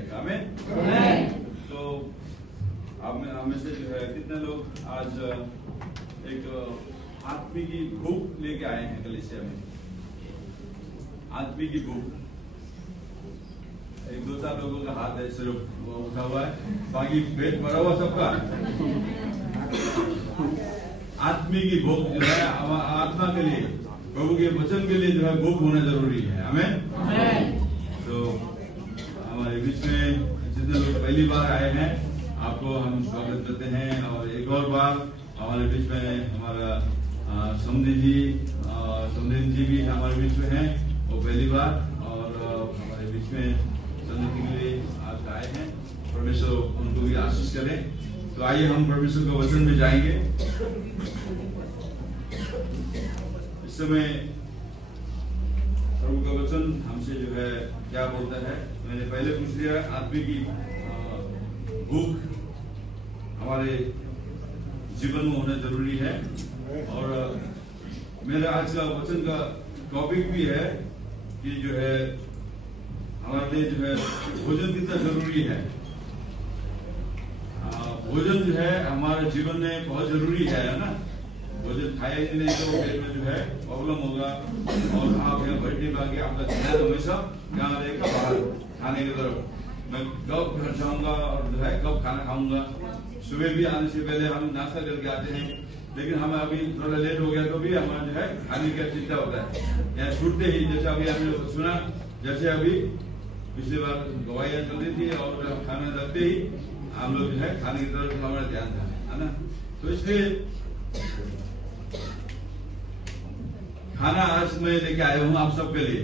जाएगा। आमीन। तो आप में से जो है कितने लोग आज एक आत्मी की भूख लेके आए हैं कलीसिया में? आत्मी की भूख। एक दो चार लोगों का हाथ है सिर्फ वो उठा हुआ है, बाकी पेट भरा हुआ सबका। आत्मी की भूख जो है आत्मा के लिए, प्रभु के वचन के लिए जो है भूख होना जरूरी है। आमीन। तो हमारे बीच में जितने लोग पहली बार आए हैं आपको हम स्वागत करते हैं, और एक और बार हमारे बीच में हमारा समदेन जी भी हमारे बीच में हैं, वो पहली बार, और हमारे बीच में संगति के लिए आज आए हैं। परमेश्वर उनको भी आशीष करें। तो आइए हम परमेश्वर के वचन में जाएंगे। इस समय प्रभु का वचन हमसे जो है क्या बोलता है। मैंने पहले पूछ लिया, आत्मा की भूख हमारे जीवन में होना जरूरी है, और मेरा आज का वचन का टॉपिक भी है कि जो है हमारे लिए जो है भोजन कितना जरूरी है। भोजन जो है हमारे जीवन में बहुत जरूरी है ना। भोजन खाएंगे नहीं तो पेट में जो है प्रॉब्लम होगा, और आप यहाँ बैठने के आगे आपका ध्यान हमेशा यहाँ रहेगा बाहर खाने की तरफ। मैं कब घर जाऊंगा और जो है कब खाना खाऊंगा। सुबह भी आने से पहले हम नाश्ता करके आते हैं, लेकिन हमें अभी थोड़ा लेट हो गया तो भी हमारा जो है खाने का चिंता होता है। यहाँ छूटते ही, जैसे अभी हमने सुना, जैसे अभी पिछली बार दवाइयाँ चल रही थी और खाना लगते ही हम लोग जो है खाने की तरफ हमारा ध्यान था, है ना। तो इसलिए खाना आज मैं लेके आया हूँ आप सबके लिए।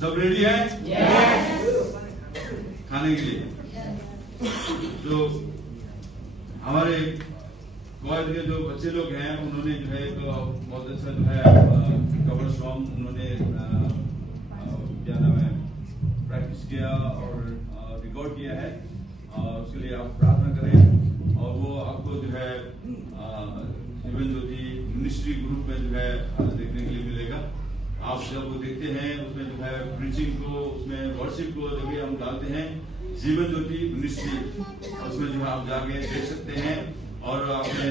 सब रेडी है? खाने के लिए। तो हमारे कॉलेज के जो बच्चे लोग हैं उन्होंने जो है एक बहुत अच्छा जो है कवर सॉन्ग उन्होंने क्या नाम है प्रैक्टिस किया और रिकॉर्ड किया है, और उसके लिए आप प्रार्थना करें। और वो आपको जो है जीवन ज्योति मिनिस्ट्री ग्रुप में जो है देखने के लिए मिलेगा। आप जब वो देखते हैं उसमें जो है प्रीचिंग को, उसमें वर्शिप को जब भी हम डालते हैं जीवन ज्योति मिनिस्ट्री, उसमें जो है आप जाके देख सकते हैं, और अपने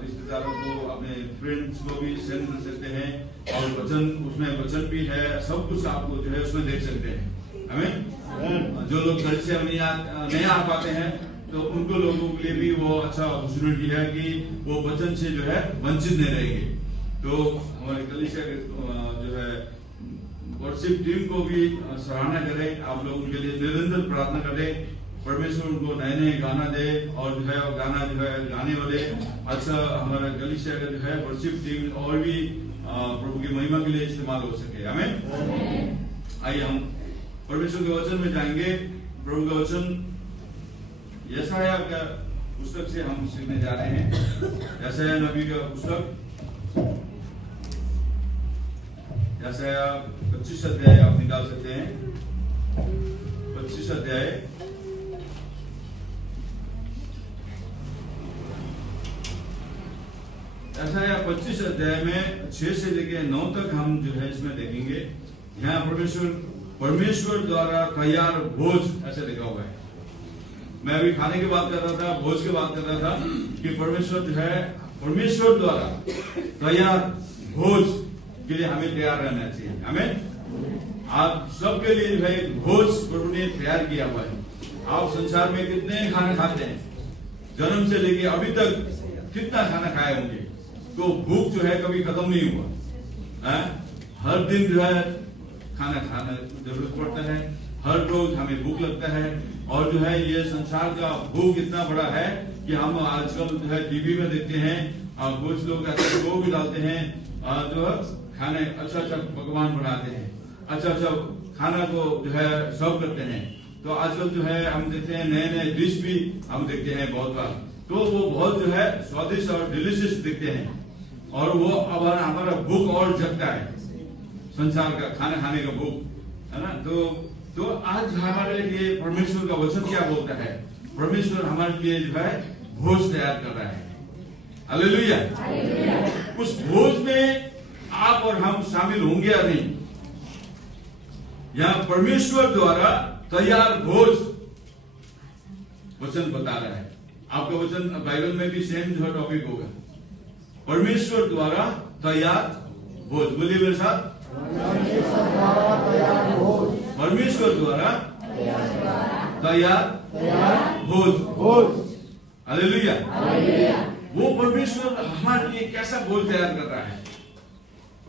रिश्तेदारों को, अपने फ्रेंड्स को भी सेंड कर सकते हैं, और वचन उसमें वचन भी है, सब कुछ आपको जो है उसमें देख सकते हैं। हमें जो लोग घर से नहीं आ पाते हैं तो उनको लोगों के लिए भी वो अच्छा अपॉर्चुनिटी है कि वो वचन से जो है वंचित नहीं रहेंगे। तो हमारे कलीसिया के जो है वर्शिप टीम को भी सराहना करें, आप लोग उनके लिए निरंतर प्रार्थना करें, परमेश्वर उनको नए नए गाना दे, और जो है गाना जो है गाने वाले अच्छा हमारा कलीसिया का जो है वर्शिप टीम और भी प्रभु की महिमा के लिए इस्तेमाल हो सके। आमीन। आइए हम परमेश्वर के वचन में जाएंगे। प्रभु का वचन यशायाह का पुस्तक से हम सीखने जा रहे हैं। यशायाह नबी का पुस्तक, यशायाह 25 अध्याय आप निकाल सकते हैं। 25 अध्याय यशायाह 25 अध्याय में 6 से लेकर 9 तक हम जो है इसमें देखेंगे। यहाँ परमेश्वर द्वारा तैयार भोज ऐसे लिखा हुआ है। मैं अभी खाने की बात कर रहा था, भोज की बात कर रहा था कि परमेश्वर जो है परमेश्वर द्वारा तैयार भोज के लिए हमें तैयार रहना चाहिए। हमें आप सबके लिए जो है भोज प्रभु ने तैयार किया हुआ है। आप संसार में कितने खाना खाते हैं, जन्म से लेके अभी तक कितना खाना खाए होंगे, तो भूख जो है कभी खत्म नहीं हुआ है। हर दिन जो है खाना जरूरत पड़ता है, हर रोज हमें भूख लगता है, और जो है ये संसार का भूख इतना बड़ा है कि हम आजकल जो है टीवी में देखते हैं, कुछ लोग ऐसे शो भी डालते हैं जो खाने अच्छा पकवान बनाते हैं, अच्छा खाना को जो है सर्व करते हैं। तो आजकल जो है हम देखते हैं नए नए डिश भी हम देखते हैं बहुत बार, तो वो बहुत जो है स्वादिष्ट और डिलीशियस दिखते हैं, और वो अब हमारा भूख और जगता है, संसार का खाना खाने का भूख, है ना। तो आज हमारे लिए परमेश्वर का वचन क्या बोलता है? परमेश्वर हमारे लिए जो है भोज तैयार कर रहा है। हालेलुया। उस भोज में आप और हम शामिल होंगे या नहीं? यहाँ परमेश्वर द्वारा तैयार भोज वचन बता रहा है। आपका वचन बाइबल में भी सेम जो टॉपिक होगा, परमेश्वर द्वारा तैयार भोज। बोलिए मेरे साथ, परमेश्वर द्वारा तैयार भोज। हालेलुया। वो परमेश्वर हमारे लिए कैसा भोज तैयार कर रहा है,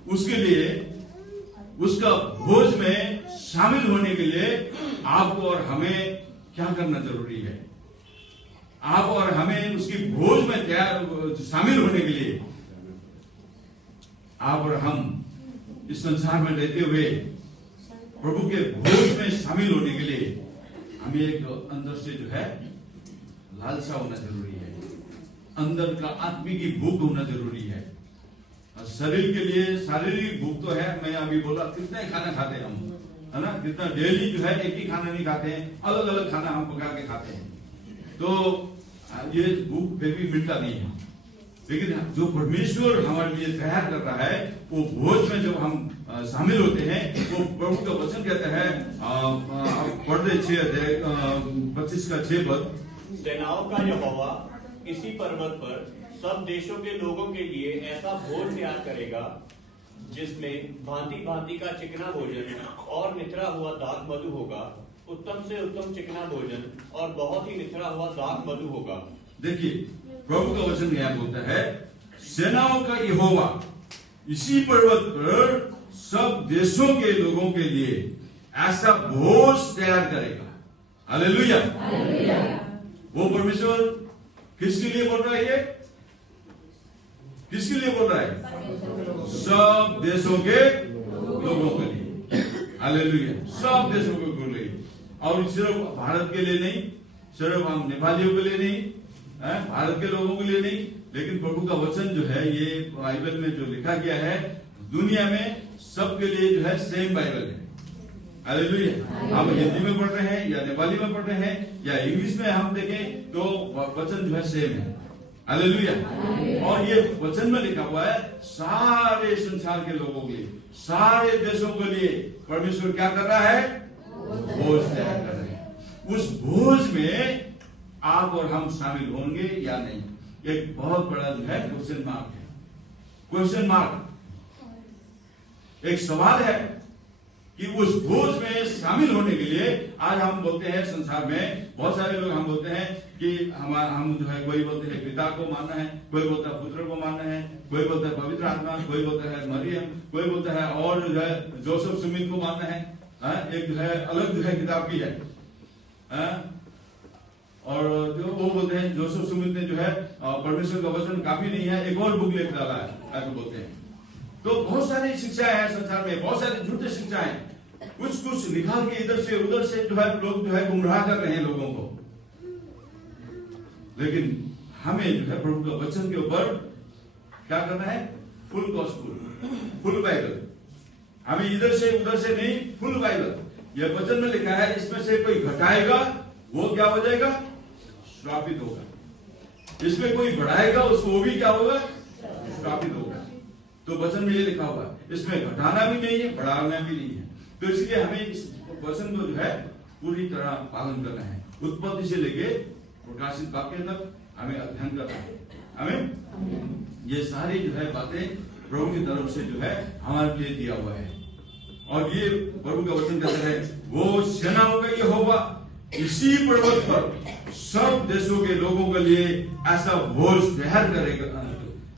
उसके लिए उसका भोज में शामिल होने के लिए आपको और हमें क्या करना जरूरी है? आप और हमें उसकी भोज में तैयार शामिल होने के लिए, आप और हम इस संसार में रहते हुए प्रभु के भोज में शामिल होने के लिए हमें एक अंदर से जो है लालसा होना जरूरी है, अंदर का आत्मिक की भूख होना जरूरी है। शरीर के लिए शारीरिक भूख तो है, मैं अभी बोला कितना ही खाना खाते हैं हम, है ना, कितना डेली जो है एक ही खाना नहीं खाते हैं, अलग अलग खाना हम पका के खाते हैं, तो ये भूख फिर भी मिलता नहीं है। लेकिन जो परमेश्वर हमारे लिए तैयार कर रहा है, वो भोज में जब हम शामिल होते हैं, वो प्रभु का वचन कहता है, पढ़ते 6 का 6 पद, सेनाओं का यहोवा इसी पर्वत पर सब देशों के लोगों के लिए ऐसा भोज तैयार करेगा जिसमें भांति भांति का चिकना भोजन और निथरा हुआ दाख मधु होगा, उत्तम से उत्तम चिकना भोजन और बहुत ही निथरा हुआ दाख मधु होगा। देखिए प्रभु का वचन यहाँ बोलता है, सेनाओं का यहोवा इसी पर्वत पर सब देशों के लोगों के लिए ऐसा भोज तैयार करेगा। हालेलुया। वो परमेश्वर किसके लिए बोल रहा है? ये किसके लिए बोल रहा है? सब देशों के लोगों के लिए। हालेलुया। सब देशों के लोगों के लिए, और सिर्फ भारत के लिए नहीं, सिर्फ हम नेपालियों के लिए नहीं, भारत के लोगों के लिए नहीं, लेकिन प्रभु का वचन जो है, ये बाइबल में जो लिखा गया है, दुनिया में सबके लिए जो है सेम बाइबल है। हालेलुया। हम हिंदी में पढ़ रहे हैं या नेपाली में पढ़ रहे हैं या इंग्लिश में हम देखें तो वचन जो है सेम है। हालेलुया। और ये वचन में लिखा हुआ है, सारे संसार के लोगों के लिए, सारे देशों के लिए परमेश्वर क्या कर रहा है? भोज तैयार कर रहे हैं। उस भोज में आप और हम शामिल होंगे या नहीं, एक बहुत बड़ा जो है क्वेश्चन मार्क है। क्वेश्चन मार्क, एक सवाल है कि उस भोज में शामिल होने के लिए आज हम बोलते हैं, संसार में बहुत सारे लोग हम बोलते हैं कि हम जो है, कोई बोलते हैं पिता को मानना है, कोई बोलता है पुत्र को मानना है, कोई बोलता है पवित्र आत्मा, कोई बोलता है मरियम, कोई बोलता है और जो है जोसेफ स्मिथ को मानना है। एक जो है अलग जो है किताब की है, और जो वो बोलते हैं जोसेफ स्मिथ ने जो है परमेश्वर का वचन काफी नहीं है, एक और बुक लिख डाला है, ऐसे बोलते हैं। तो बहुत सारी शिक्षाएं हैं संसार में, बहुत सारी झूठी शिक्षाएं, कुछ निकाल के इधर से उधर से जो है लोग जो है गुमराह कर रहे हैं लोगों को। लेकिन हमें जो है प्रभु का वचन के ऊपर क्या करना है? Full gospel, full Bible. हमें इधर से उधर से नहीं, फुल बाइबल। यह वचन में लिखा है, इसमें से कोई घटाएगा वो क्या हो जाएगा? श्रापित होगा। इसमें कोई बढ़ाएगा उसको, वो भी क्या होगा? श्रापित होगा। तो वचन में ये लिखा हुआ है, इसमें घटाना भी नहीं है, बढ़ाना भी नहीं है। तो इसलिए हमें इस वचन को जो है पूरी तरह पालन करना है। उत्पत्ति से लेके प्रकाशित वाक्य तक हमें अध्ययन करना है। हमें ये सारी जो है बातें प्रभु की तरफ से जो है हमारे लिए दिया हुआ है। और ये प्रभु का वचन कहता है, वो सेनाओं का यहोवा इसी पर्वत पर सब देशों के लोगों के लिए ऐसा भोज तैयार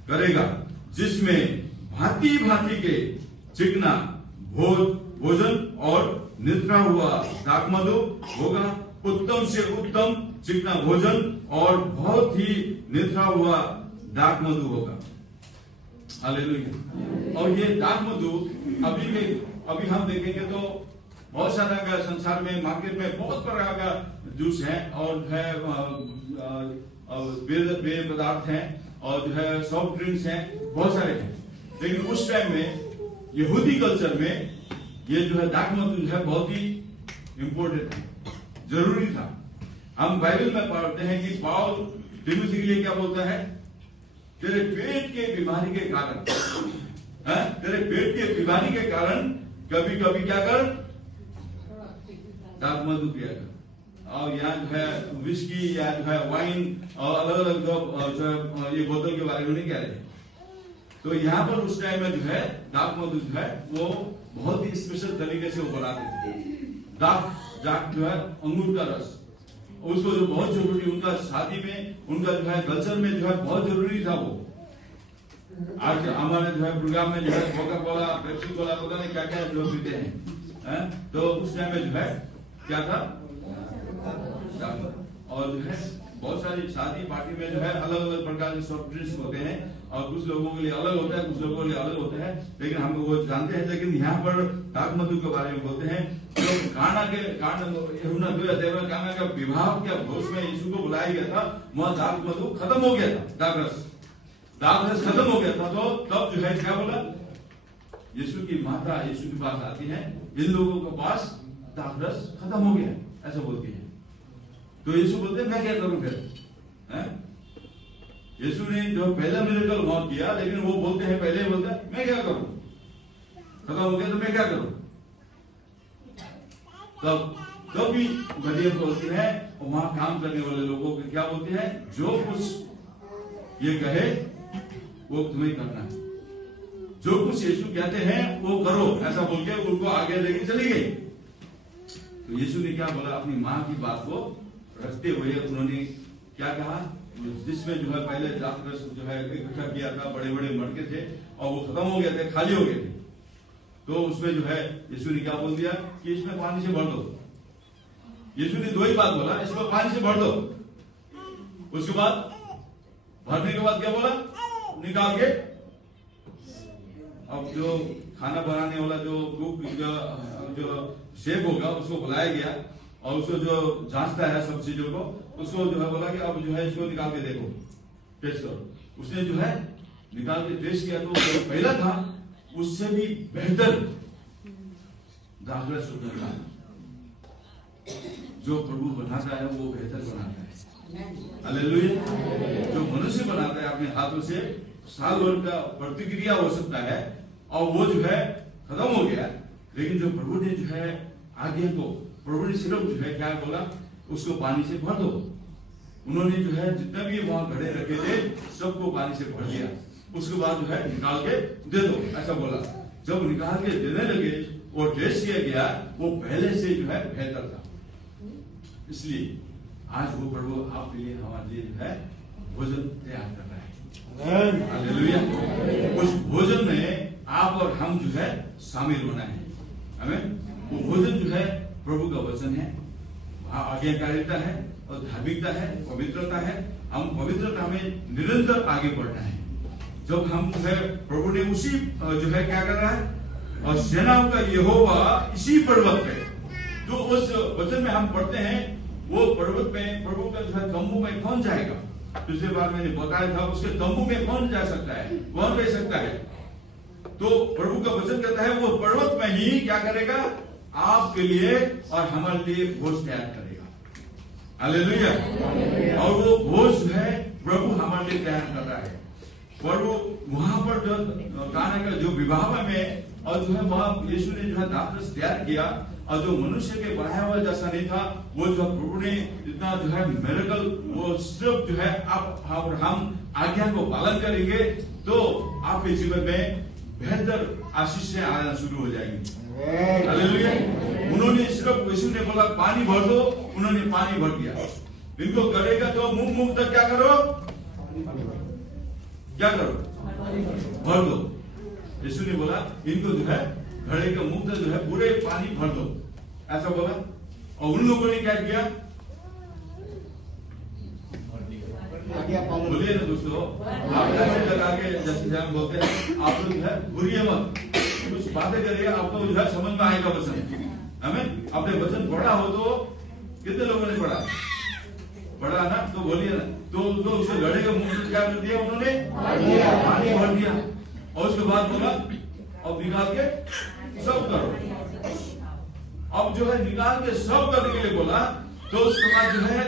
करेगा जिसमें भांति भांति के चिकना भोजन और निद्रा हुआ दाख मधु होगा, उत्तम से उत्तम चिकना भोजन और बहुत ही निद्रा हुआ दाख मधु होगा। हालेलुया। और ये दाख मधु अभी हम देखेंगे तो बहुत सारा का संसार में, मार्केट में बहुत प्रकार का जूस है और जो है पेय पदार्थ हैं और जो है सॉफ्ट ड्रिंक्स हैं, बहुत सारे हैं। लेकिन उस टाइम में यहूदी कल्चर में ये जो है दाख मधु जो है बहुत ही इंपॉर्टेंट है, जरूरी था। हम बाइबल में पढ़ते हैं कि पौल तीमुथी के लिए क्या बोलता है? तेरे पेट के बीमारी के कारण, तेरे पेट के बीमारी के कारण कभी कभी क्या कर? दाख मधु पिया कर, और यहाँ जो है विस्की या जो है वाइन और अलग अलग जो ये बोतल के बारे में नहीं कह रहे। तो यहाँ पर उस टाइम में जो है दाख मधु जो है वो बहुत ही स्पेशल तरीके से वो बनाते थे। दाख जो है अंगूर का रस, उसको जो बहुत जरूरी, उनका शादी में, उनका जो है कल्चर में जो है बहुत जरूरी था वो। आज हमारे जो है प्रोग्राम में जो है कोका कोला, पेप्सी कोला, पता नहीं क्या क्या जो पीते हैं, तो उस टाइम में जो है क्या था, और जो है बहुत सारी शादी पार्टी में जो है अलग अलग प्रकार के सॉफ्ट ड्रिंक्स होते हैं, और कुछ लोगों के लिए अलग होता है, कुछ लोगों के लिए अलग होता है, लेकिन हम वो जानते हैं। लेकिन यहाँ पर दाख मधु के बारे में बोलते हैं। जो काना का विवाह के भोज में यीशु को बुलाया गया था, वहां दाख मधु खत्म हो गया था, दाख रस खत्म हो गया था। तो तब जो है क्या बोला, यीशु की माता यीशु के पास आती है, इन लोगों के पास दाख रस खत्म हो गया, ऐसा बोलती है। तो यीशु बोलते हैं मैं क्या करूं फिर? यीशु ने जो पहला मिरेकल वहां किया, लेकिन वो बोलते हैं, पहले बोलते हैं मैं क्या करूं, खत्म हो गया तो मैं क्या करूं? तब भी मरियम बोलती है, और वहां काम करने वाले लोगों को क्या बोलते हैं, जो कुछ ये कहे वो तुम्हें करना है, जो कुछ यीशु कहते हैं वो करो, ऐसा बोल के उनको आगे लेके चली गई। तो यीशु ने क्या बोला, अपनी माँ की बात को रखते हुए उन्होंने क्या कहा, जिसमें जो है पहले दाख रस जो है इकट्ठा किया था, बड़े बड़े मटके थे और वो खत्म हो गए थे, खाली हो गए थे। तो उसमें जो है यीशु ने क्या बोल दिया कि इसमें पानी से भर दो। यीशु ने दो ही बात बोला, इसमें पानी से भर दो। उसके बाद भरने के बाद क्या बोला, निकाल के अब जो खाना बनाने वाला जो कुक जो शेफ होगा उसको बुलाया गया, और उसको जो जांचता है सब चीजों को, उसको जो है बोला कि अब जो है इसको निकाल के देखो, टेस्ट करो। उसने जो है निकाल के टेस्ट किया, तो जो पहला था उससे भी बेहतर दाख रस था। जो प्रभु बनाता है वो बेहतर बनाता है, हालेलुया। जो मनुष्य बनाता है अपने हाथों से, साल भर का प्रतिक्रिया हो सकता है और वो जो है खत्म हो गया, लेकिन जो प्रभु ने जो है आगे को, प्रभु ने सिर्फ जो है क्या बोला, उसको पानी से भर दो। उन्होंने जो है जितने भी वहां घड़े रखे थे सबको पानी से भर दिया, उसके बाद जो है निकाल के दे दो, ऐसा बोला। जब निकाल के देने लगे और टेस्ट किया गया, वो पहले से जो है बेहतर था। इसलिए आज वो प्रभु आपके लिए, हमारे लिए जो है भोजन तैयार कर रहा है, हालेलुया। उस भोजन में आप और हम जो है शामिल होना है, हमें वो भोजन जो है प्रभु का वचन है, आज्ञाकारिता है और धार्मिकता है, पवित्रता है। हम पवित्रता में निरंतर आगे बढ़ना है। जब हम जो है प्रभु ने उसी जो है क्या कर रहा है, और सेनाओं का यहोवा इसी पर्वत पे, जो उस वचन में हम पढ़ते हैं, वो पर्वत में प्रभु का जो है तंबू में कौन जाएगा? पिछले बार मैंने बताया था, उसके तंबू में कौन जा सकता है, कौन रह सकता है? तो प्रभु का वचन कहता है वो पर्वत में ही क्या करेगा, आपके लिए और हमारे लिए भोज तैयार करेगा, हालेलुया। और वो भोज है प्रभु हमारे लिए तैयार कर रहा है। प्रभु वहां पर जो काना का जो विवाह में, और जो है वहां यीशु ने जो है दाख रस तैयार किया, और जो मनुष्य के बनाया हुआ जैसा नहीं था, वो जो प्रभु ने इतना जो है मिरेकल, वो सिर्फ जो है आप और हम आज्ञा को पालन करेंगे तो आपके जीवन में बेहतर आशीष आना शुरू हो जाएंगी, हालेलुया। उन्होंने सिर्फ, यीशु ने बोला पानी भर दो, उन्होंने पानी भर दिया। इनको करेगा तो मुंह तक क्या करो, क्या करो, भर दो। यीशु ने बोला इनको जो है घड़े के मुंह तक जो है पूरे पानी भर दो, ऐसा बोला। और उन लोगों ने क्या किया, बोलिए ना दोस्तों, आप ऐसे लगा के जैसे हम बोलते हैं, आप लोग जो है बुरिए मत, कुछ बातें करिए, आपको जो है समझ में आएगा वचन। हमें अपने वचन पढ़ा हो तो कितने लोगों ने पढ़ा ना, तो बोलिए ना। तो उसके घड़े के मुंह से क्या कर दिया उन्होंने, पानी भर दिया, और उसके बाद बोला अब निकाल के सब करो। अब जो है निकाल के सब करने के लिए बोला, तो उसके बाद जो है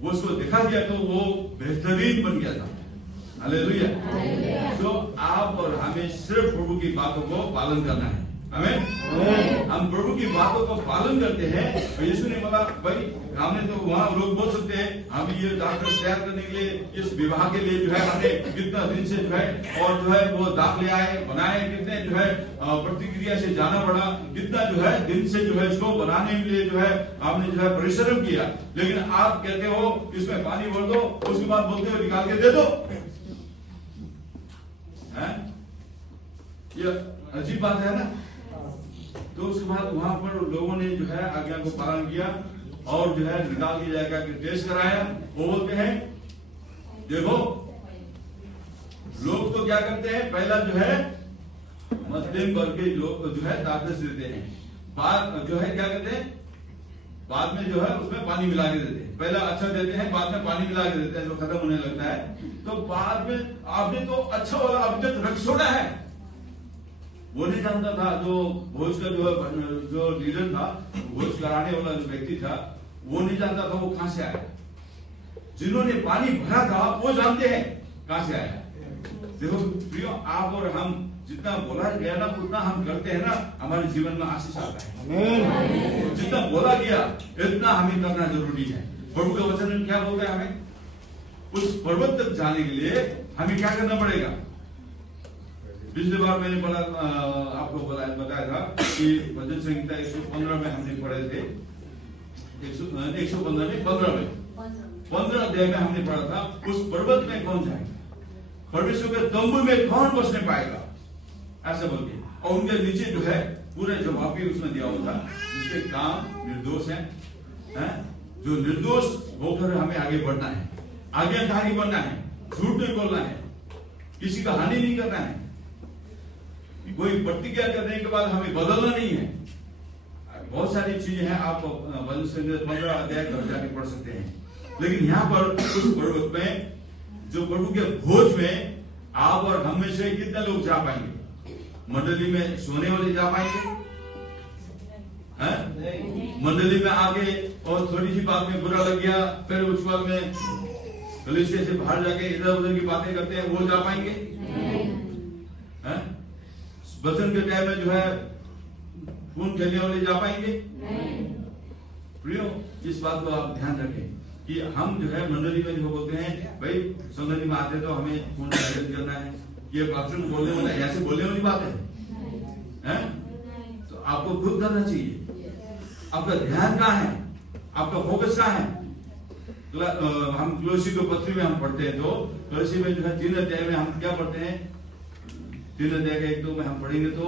वो उसको देखा गया तो वो बेहतरीन बन गया था, हालेलुया। तो आप और हमें सिर्फ प्रभु की बातों को पालन करना है, हमें हम प्रभु की बातों का पालन करते हैं। और यीशु ने बोला भाई हमने तो वहां लोग बोल सकते हैं हम ये डॉक्टर तैयार करने के लिए इस विवाह के लिए जो है हमने कितना दिन से जो है और जो है वो दाग ले आए बनाए, कितने जो है प्रतिक्रिया से जाना पड़ा, कितना जो है दिन से जो है इसको बनाने के लिए जो है आपने जो है परिश्रम किया। लेकिन आप कहते हो इसमें पानी भर दो, उसके बाद बोलते हो निकाल के दे दो। ये अजीब बात है ना। तो उसके बाद वहां पर लोगों ने जो है आज्ञा को पालन किया और जो है निकाल की जाएगा कि टेस्ट कराया। वो बोलते हैं देखो लोग तो क्या करते हैं, पहला जो है मध्यम वर्ग के लोग जो है दादस देते हैं, बाद जो है क्या करते हैं बाद में जो है उसमें पानी मिला के देते हैं। पहला अच्छा देते हैं, बाद में पानी मिला के देते हैं, जो खत्म होने लगता है। तो बाद में आपने तो अच्छा वाला अभी तक रख छोड़ा है। वो नहीं जानता था जो भोज का जो लीडर था, भोज कराने वाला जो व्यक्ति था, वो नहीं जानता था वो कहां से आया। जिन्होंने पानी भरा था वो जानते हैं कहां से आया। देखो प्रियो, आप और हम जितना बोला गया ना उतना हम करते हैं ना, हमारे जीवन में आशीष आता है। जितना बोला गया इतना हमें करना जरूरी है। प्रभु के वचन में क्या बोलता है, हमें उस पर्वत तक जाने के लिए हमें क्या करना पड़ेगा। पिछली बार मैंने पढ़ा आपको बताया था कि भजन संहिता 115 में हमने पढ़े थे, 115 में 15 अध्याय में हमने पढ़ा था उस पर्वत में कौन जाएगा, परमेश्वर के तंबू में कौन बसने पाएगा, ऐसा बोल के। और उनके नीचे जो है पूरे जवाब भी उसमें दिया हुआ था, जिसके काम निर्दोष है, जो निर्दोष होकर हमें आगे बढ़ना है, आज्ञाकारी बनना है, झूठ नहीं बोलना है, किसी का हानि नहीं करना है, कोई प्रतिज्ञा करने के बाद हमें बदलना नहीं है। बहुत सारी चीजें हैं, आप 15 अध्याय कर जाके पढ़ सकते हैं। लेकिन यहाँ पर उस पर्वत में जो प्रभु के भोज में आप और हम में से कितने लोग जा पाएंगे। मंडली में सोने वाले जा पाएंगे, मंडली में आगे और थोड़ी सी बात में बुरा लग गया, फिर उस बाद में कलीसिया से बाहर जाके इधर उधर की बातें करते हैं, वो जा पाएंगे। वचन के टाइम में जो है खून खेलने वाले जा पाएंगे। प्रियो, इस बात को आप ध्यान रखें कि हम जो है मंडली में जो बोलते हैं भाई संगति में आते तो हमें खून आयोजन करना है, ये बाथरूम बोलने वाला ऐसे बोलने वाली बात है। तो आपको खुद करना चाहिए। आपका ध्यान कहाँ है, आपका फोकस कहाँ है। हम तुलसी को पत्री में हम पढ़ते हैं, तो तुलसी में जो है 3 अध्याय में हम क्या पढ़ते हैं, 3 अध्याय के 1-2 में हम पढ़ेंगे तो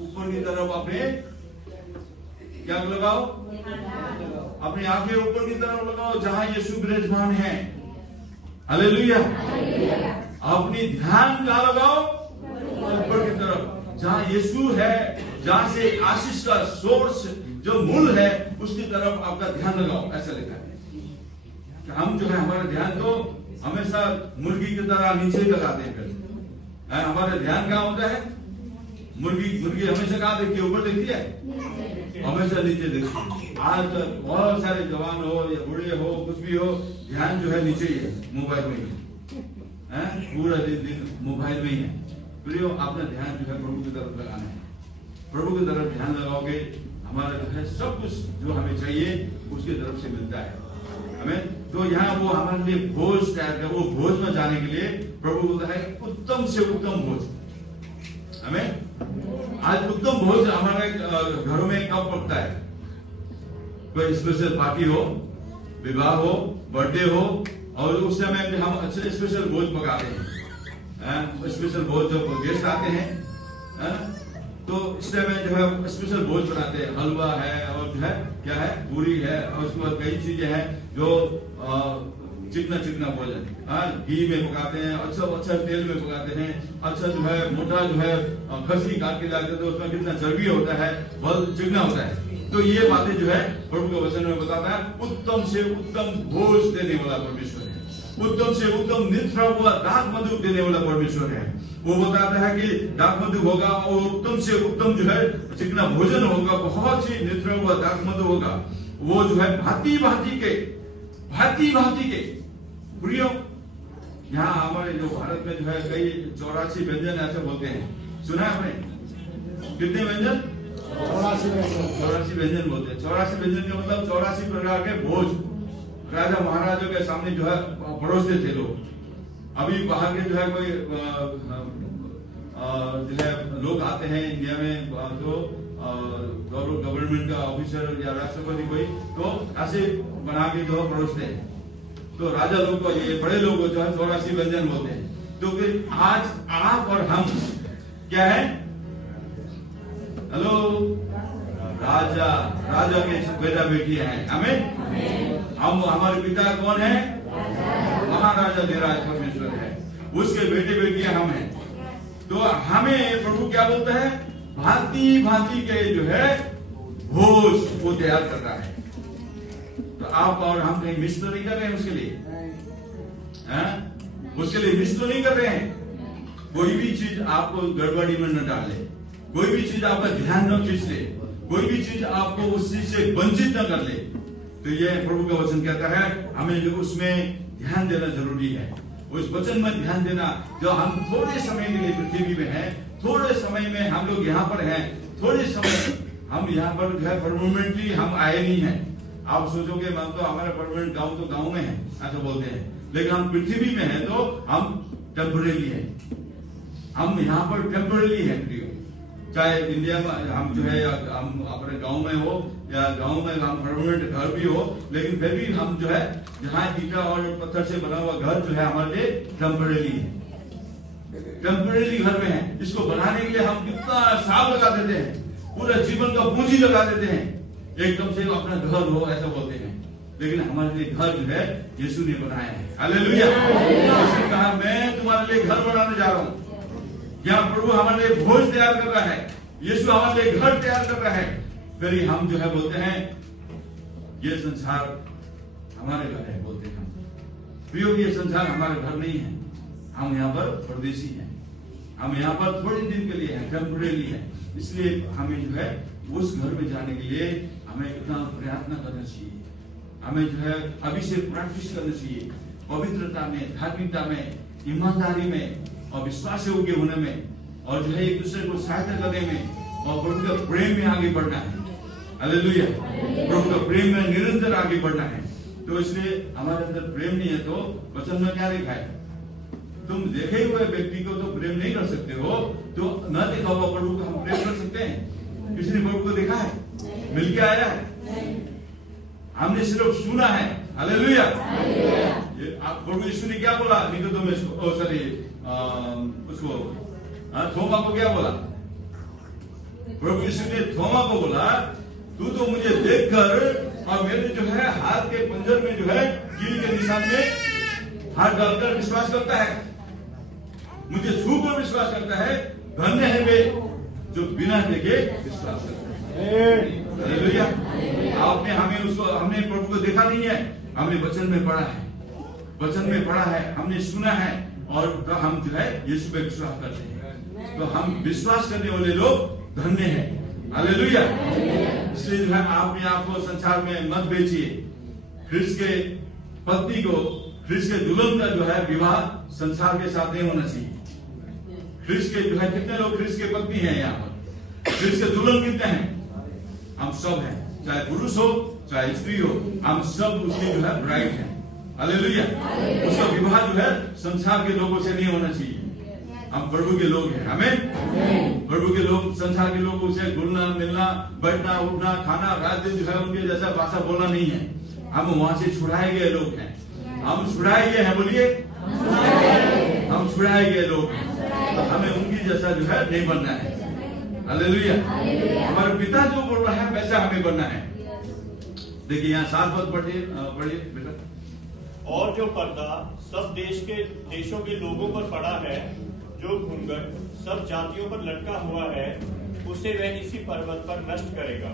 ऊपर की तरफ अपने क्या लगाओ, अपनी आंखें ऊपर की तरफ लगाओ जहां यीशु विराजमान है। हालेलुया। अपनी ध्यान कहां लगाओ, ऊपर की तरफ जहां यीशु है, जहां से आशीष का सोर्स जो मूल है उसकी तरफ आपका ध्यान लगाओ, ऐसा लिखा है। कि हम जो है हमारा ध्यान तो हमेशा मुर्गी की तरह नीचे लगाते हैं। हमारा ध्यान कहाँ होता है, मुर्गी हमेशा कहाँ देखती है, ऊपर देखती है, हमेशा नीचे देखती है। आज तक बहुत सारे जवान हो या बूढ़े हो कुछ भी हो, ध्यान जो है नीचे ही है, मोबाइल में ही है, पूरा दिन मोबाइल में ही है। प्रियो, अपना ध्यान जो है प्रभु की तरफ लगाना है। प्रभु की तरफ ध्यान लगाओगे, हमारा जो है सब कुछ जो हमें चाहिए उसकी तरफ से मिलता है हमें। तो यहाँ वो हमारे लिए भोज तैयार कर, वो भोज में जाने के लिए प्रभु बोलता है उत्तम से उत्तम भोज। हमें आज उत्तम भोज हमारे घरों में कब पकता है, कोई स्पेशल पार्टी हो, विवाह हो, बर्थडे हो, और उस समय में हम अच्छे स्पेशल भोज पकाते हैं। स्पेशल भोज जब गेस्ट आते हैं तो इस टाइम में जो है स्पेशल भोज बनाते हैं, हलवा है और जो है क्या है पूरी है, और उसके बाद कई चीजें हैं जो चिकना भोजन घी में पकाते हैं, अच्छा तेल में पकाते हैं, अच्छा जो है मोटा जो है खस्सी काट के लाते हैं, तो उसमें कितना चर्बी होता है, बहुत चिकना होता है। तो ये बातें जो है प्रभु के वचन में बताता है उत्तम से उत्तम भोज देने वाला परमेश्वर है, उत्तम से उत्तम निद्रा हुआ दाख मधु देने वाला परमेश्वर है। वो बताता है कि दाख मधु होगा और उत्तम से उत्तम जो है चिकना भोजन होगा, बहुत सी निद्रा हुआ दाख मधु होगा। वो जो है भांति भांति के प्रियो, यहाँ हमारे जो भारत में जो है कई 84 व्यंजन ऐसे बोलते हैं, सुना है आपने? कितने व्यंजन? 84 व्यंजन। 84 व्यंजन बोलते हैं। 84 व्यंजन का मतलब 84 प्रकार के भोज राजा महाराजों के सामने जो है परोसते थे लोग। अभी बाहर के जो है कोई जो है लोग आते हैं इंडिया में, तो गवर्नमेंट का ऑफिसर या राष्ट्रपति कोई, तो ऐसे बना के जो है परोसते हैं। तो राजा लोग को, ये बड़े लोग को जो है 84 व्यंजन बोलते हैं। तो फिर आज आप और हम क्या है? हेलो, राजा के बेटा बेटियां हैं। हमें हम हमारे पिता कौन है? महाराजा धीराज परमेश्वर है, उसके बेटे बेटियां हम हैं। तो हमें प्रभु क्या बोलता है? भांति भांति के जो है भोज वो तैयार कर रहा है। तो आप और हम कहीं मिस तो नहीं कर रहे हैं उसके लिए? उसके लिए मिस तो नहीं कर रहे हैं। कोई भी चीज आपको गड़बड़ी में न डाले, कोई भी चीज आपका ध्यान न खींच ले, कोई भी चीज आपको उस चीज से वंचित न कर ले। तो ये प्रभु का वचन कहता है हमें जो उसमें ध्यान देना जरूरी है। उस वचन में ध्यान देना, जो हम थोड़े समय के लिए पृथ्वी में हैं, थोड़े समय में हम लोग यहाँ पर हैं, थोड़े समय हम यहाँ पर जो है परमानेंटली हम आए नहीं हैं। आप सोचोगे मैं तो हमारा परमानेंट गांव तो गांव में है, ऐसा बोलते हैं, लेकिन हम पृथ्वी में हैं तो हम टेम्परेरी हैं। हम यहाँ पर टेम्परेरी हैं प्रियो। चाहे इंडिया में हम जो है हम अपने गांव में हो या गांव में हम परमानेंट घर भी हो, लेकिन फिर भी हम जो है जहाँ ईटा और पत्थर से बना हुआ घर जो है हमारे लिए टेम्परेरी है, टेम्परेरी घर में है। इसको बनाने के लिए हम कितना साल लगा देते हैं, पूरा जीवन का पूंजी लगा देते हैं, एकदम से अपना घर हो ऐसा बोलते हैं। लेकिन हमारे लिए घर जो है यीशु ने बनाया है। हालेलुया। यीशु ने कहा मैं तुम्हारे लिए घर बनाने जा रहा हूँ। यहाँ प्रभु हमारे लिए भोज तैयार कर रहा है, यीशु हमारे लिए घर तैयार कर रहा है। फिर हम जो है बोलते हैं ये संसार हमारे घर है, बोलते हैं हम। प्रियो, ये संसार हमारे घर नहीं है, हम यहाँ पर परदेशी हैं, हम यहाँ पर थोड़े दिन के लिए हैं, टेम्परेरी है। इसलिए हमें जो है उस घर में जाने के लिए हमें इतना प्रयत्न करना चाहिए। हमें जो है अभी से प्रैक्टिस करना चाहिए, पवित्रता में, धार्मिकता में, ईमानदारी में और विश्वास योग्य होने में, और जो है एक दूसरे को सहायता करने में, और प्रभु के प्रेम में आगे बढ़ना है। हालेलुया। प्रभु के प्रेम में निरंतर आगे बढ़ना है। तो इसलिए हमारे अंदर प्रेम नहीं है तो वचन में क्या लिखा है? तुम देखे हुए व्यक्ति को तो प्रेम नहीं कर सकते हो, तो न देखा हुआ प्रभु को हम प्रेम कर सकते हैं? किसी ने प्रभु को देखा है? मिलके आया है? हमने सिर्फ सुना है। हालेलुया। प्रभु यीशु ने क्या बोला? निकोदेमुस को, सॉरी उसको थोमा को क्या बोला? प्रभु यीशु ने थोमा को बोला तू तो मुझे देखकर और मेरे जो है हाथ के पंजर में जो है कील के निशान में हाथ डालकर विश्वास करता है, मुझे छू कर विश्वास करता है, धन्य है वे जो बिना देखे विश्वास करते हैं। हालेलुया। आपने हमने प्रभु को देखा नहीं है, हमने वचन में पढ़ा है, वचन में पढ़ा है, हमने सुना है, और तो हम जो है यीशु पे विश्वास करते हैं। तो हम विश्वास करने वाले लोग धन्य हैं। हालेलुया। इसलिए जो है आपने आपको संसार में मत बेचिए। ख्रिस्त के पत्नी को, ख्रिस्त के दुल्हन का जो है विवाह संसार के साथ नहीं होना चाहिए। ख्रिस्त के जो है कितने लोग ख्रिस्त के पत्नी हैं यहाँ पर? ख्रिस्त के दुल्हन कितने हैं? हम सब हैं, चाहे पुरुष हो चाहे स्त्री हो, हम सब उसकी जो है ब्राइड हैं। हालेलुया। उसका विवाह जो है संसार के लोगों से नहीं होना चाहिए। हम प्रभु के लोग हैं। हमें प्रभु के लोग संसार के लोगों से घुलना मिलना, बैठना उठना, खाना रात दिन जो है उनके जैसा भाषा बोलना नहीं है। हम वहां से छुड़ाए गए लोग हैं। हम छुड़ाए गए हैं, बोलिए हम छुड़ाए गए लोग हैं। तो हमें उनकी जैसा जो है नहीं बनना है। हालेलुया। हमारे पिता जो बोल रहा है वैसा हमें बनना है। देखिए यहाँ 7 पद पढ़िए बेटा। और जो पर्दा सब देशों के लोगों पर पड़ा है, जो घूंघट सब जातियों पर लटका हुआ है, उसे वह इसी पर्वत पर नष्ट करेगा।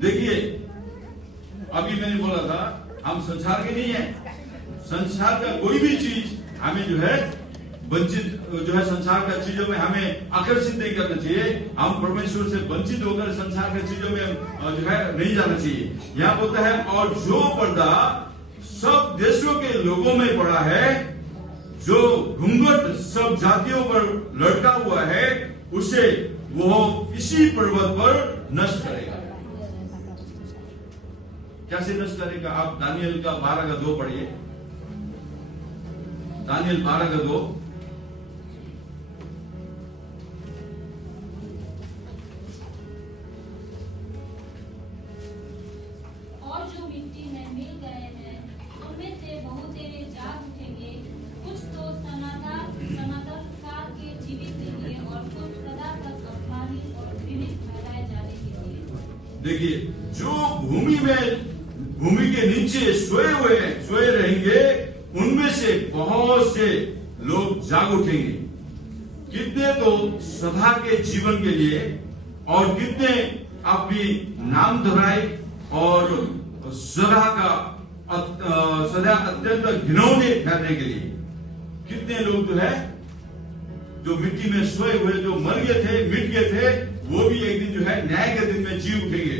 देखिए अभी मैंने बोला था हम संसार के नहीं है। संसार का कोई भी चीज हमें जो है वंचित, जो है संसार का चीजों में हमें आकर्षित नहीं करना चाहिए। हम परमेश्वर से वंचित होकर संसार के चीजों में जो है नहीं जाना चाहिए। यहाँ बोलता है और जो पर्दा सब देशों के लोगों में पड़ा है, जो घूंघट सब जातियों पर लटका हुआ है, उसे वो इसी पर्वत पर नष्ट करेगा। कैसे नष्ट करेगा? आप दानियल का 12:2 पढ़िए। दानियल 12:2। और जो मिट्टी में मिल गए हैं उनमें से बहुत जाग उठेंगे, कुछ तो सनातन काल के जीवित रहेंगे और कुछ सदा तक अपमानित और घृणित ठहराए जाने के लिए। देखिए, जो भूमि के नीचे सोए रहेंगे, उनमें से बहुत से लोग जाग उठेंगे। कितने तो सदा के जीवन के लिए और कितने अपनी नाम धराई और सदा अत्यंत घिनौने ठहरने के लिए। कितने लोग जो है, जो मिट्टी में सोए हुए, जो मर गए थे, मिट गए थे, वो भी एक दिन जो है न्याय के दिन में जी उठेंगे।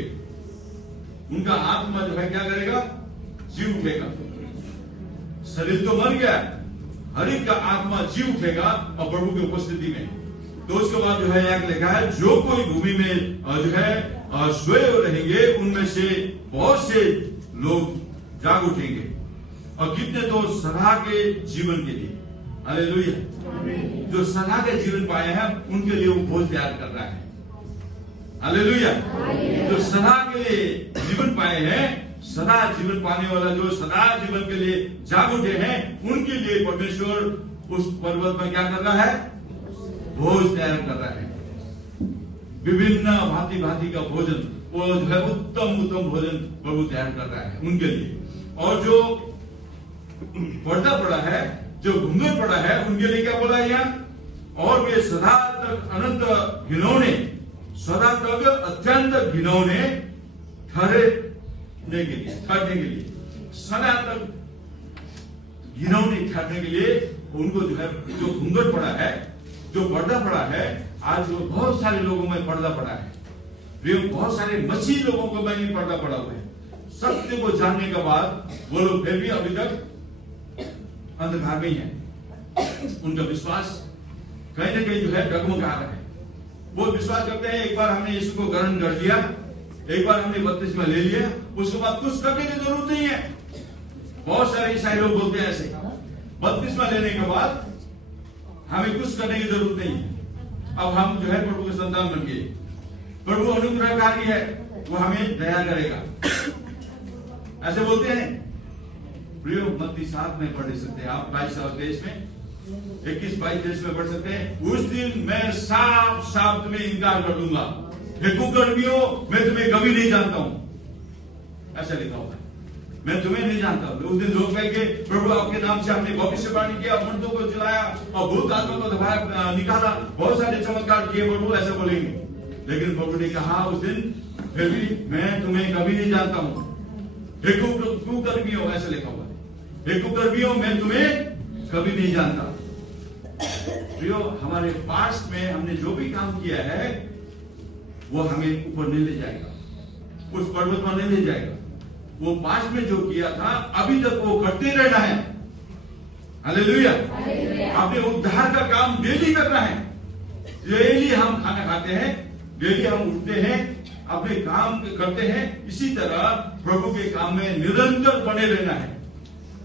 उनका आत्मा जो है क्या करेगा? जी उठेगा। शरीर तो मर गया, हर एक का आत्मा जी उठेगा और प्रभु की उपस्थिति में। तो उसके बाद जो है यहाँ लिखा है, जो कोई भूमि में जो है सोए रहेंगे, उनमें से बहुत से लोग जाग उठेंगे और कितने तो सदा के जीवन के लिए। हालेलुया। जो सदा के जीवन पाए हैं उनके लिए वो भोज तैयार कर रहा है। हालेलुया। जो सदा के लिए जीवन पाए हैं, सदा जीवन पाने वाला, जो सदा जीवन के लिए जाग उठे हैं, उनके लिए परमेश्वर उस पर्वत में क्या कर रहा है? भोज तैयार कर रहा है। विभिन्न भांति भांति का भोजन, वो जो है उत्तम भोजन प्रभु तैयार कर रहा है उनके लिए। और जो पर्दा पड़ा है, जो घूंघट पड़ा है, उनके लिए क्या बोला यहाँ? और वे सदा तक अनंत घिनौने, सदा तक अत्यंत घिनौने ठहरने के लिए, सदा तक घिनौने ठहरने के लिए उनको जो है, जो घूंघट पड़ा है, जो पर्दा पड़ा है, आज जो बहुत सारे लोगों में पर्दा पड़ा है, बहुत सारे मसीह लोगों को में पर्दा पड़ा हुआ है। सत्य को जानने के बाद वो लोग फिर भी अभी तक अंधकार में ही है। उनका विश्वास कहीं ना कहीं जो है डगमगा रहा है। वो विश्वास करते हैं, एक बार हमने यीशु को ग्रहण कर लिया, एक बार हमने बपतिस्मा ले लिया, उसके बाद कुछ करने की जरूरत नहीं है। बहुत सारे ईसाई लोग बोलते हैं ऐसे, बपतिस्मा लेने के बाद हमें कुछ करने की जरूरत नहीं है, अब हम जो है प्रभु के संतान बन गए, प्रभु अनुग्रहकारी है, वो हमें दया करेगा, ऐसे बोलते हैं। प्रियो, मत्ती 7 में पढ़ सकते हैं आप, 22 में 21-22 में पढ़ सकते हैं। उस दिन मैं साफ तुम्हें इनकार कर दूंगा, हे कुकर्मियों, मैं तुम्हें कभी नहीं जानता हूं, ऐसा लिखा हुआ है। मैं तुम्हें नहीं जानता। उस दिन लोग कहेंगे, प्रभु आपके नाम से हमने भविष्यवाणी किया, मर्दों को चलाया और भूत आत्मा को दबाया, निकाला, बहुत सारे चमत्कार किए, प्रभु ऐसा बोलेंगे। लेकिन प्रभु ने कहा उस दिन, फिर भी मैं तुम्हें कभी नहीं जानता हूं, हे कुकर्मियों, ऐसा लिखा हुआ है, हे कुकर्मियों, मैं तुम्हें कभी नहीं जानता। प्रियो, हमारे पास्ट में हमने जो भी काम किया है वो हमें ऊपर नहीं ले जाएगा, उस पर्वत पर नहीं ले जाएगा। वो पास्ट में जो किया था अभी तक वो करते रहना है। हालेलुया। आपने उद्धार का काम डेली करना है। डेली हम खाना खाते हैं, डेली हम उठते हैं, अपने काम करते हैं, इसी तरह प्रभु के काम में निरंतर बने रहना है।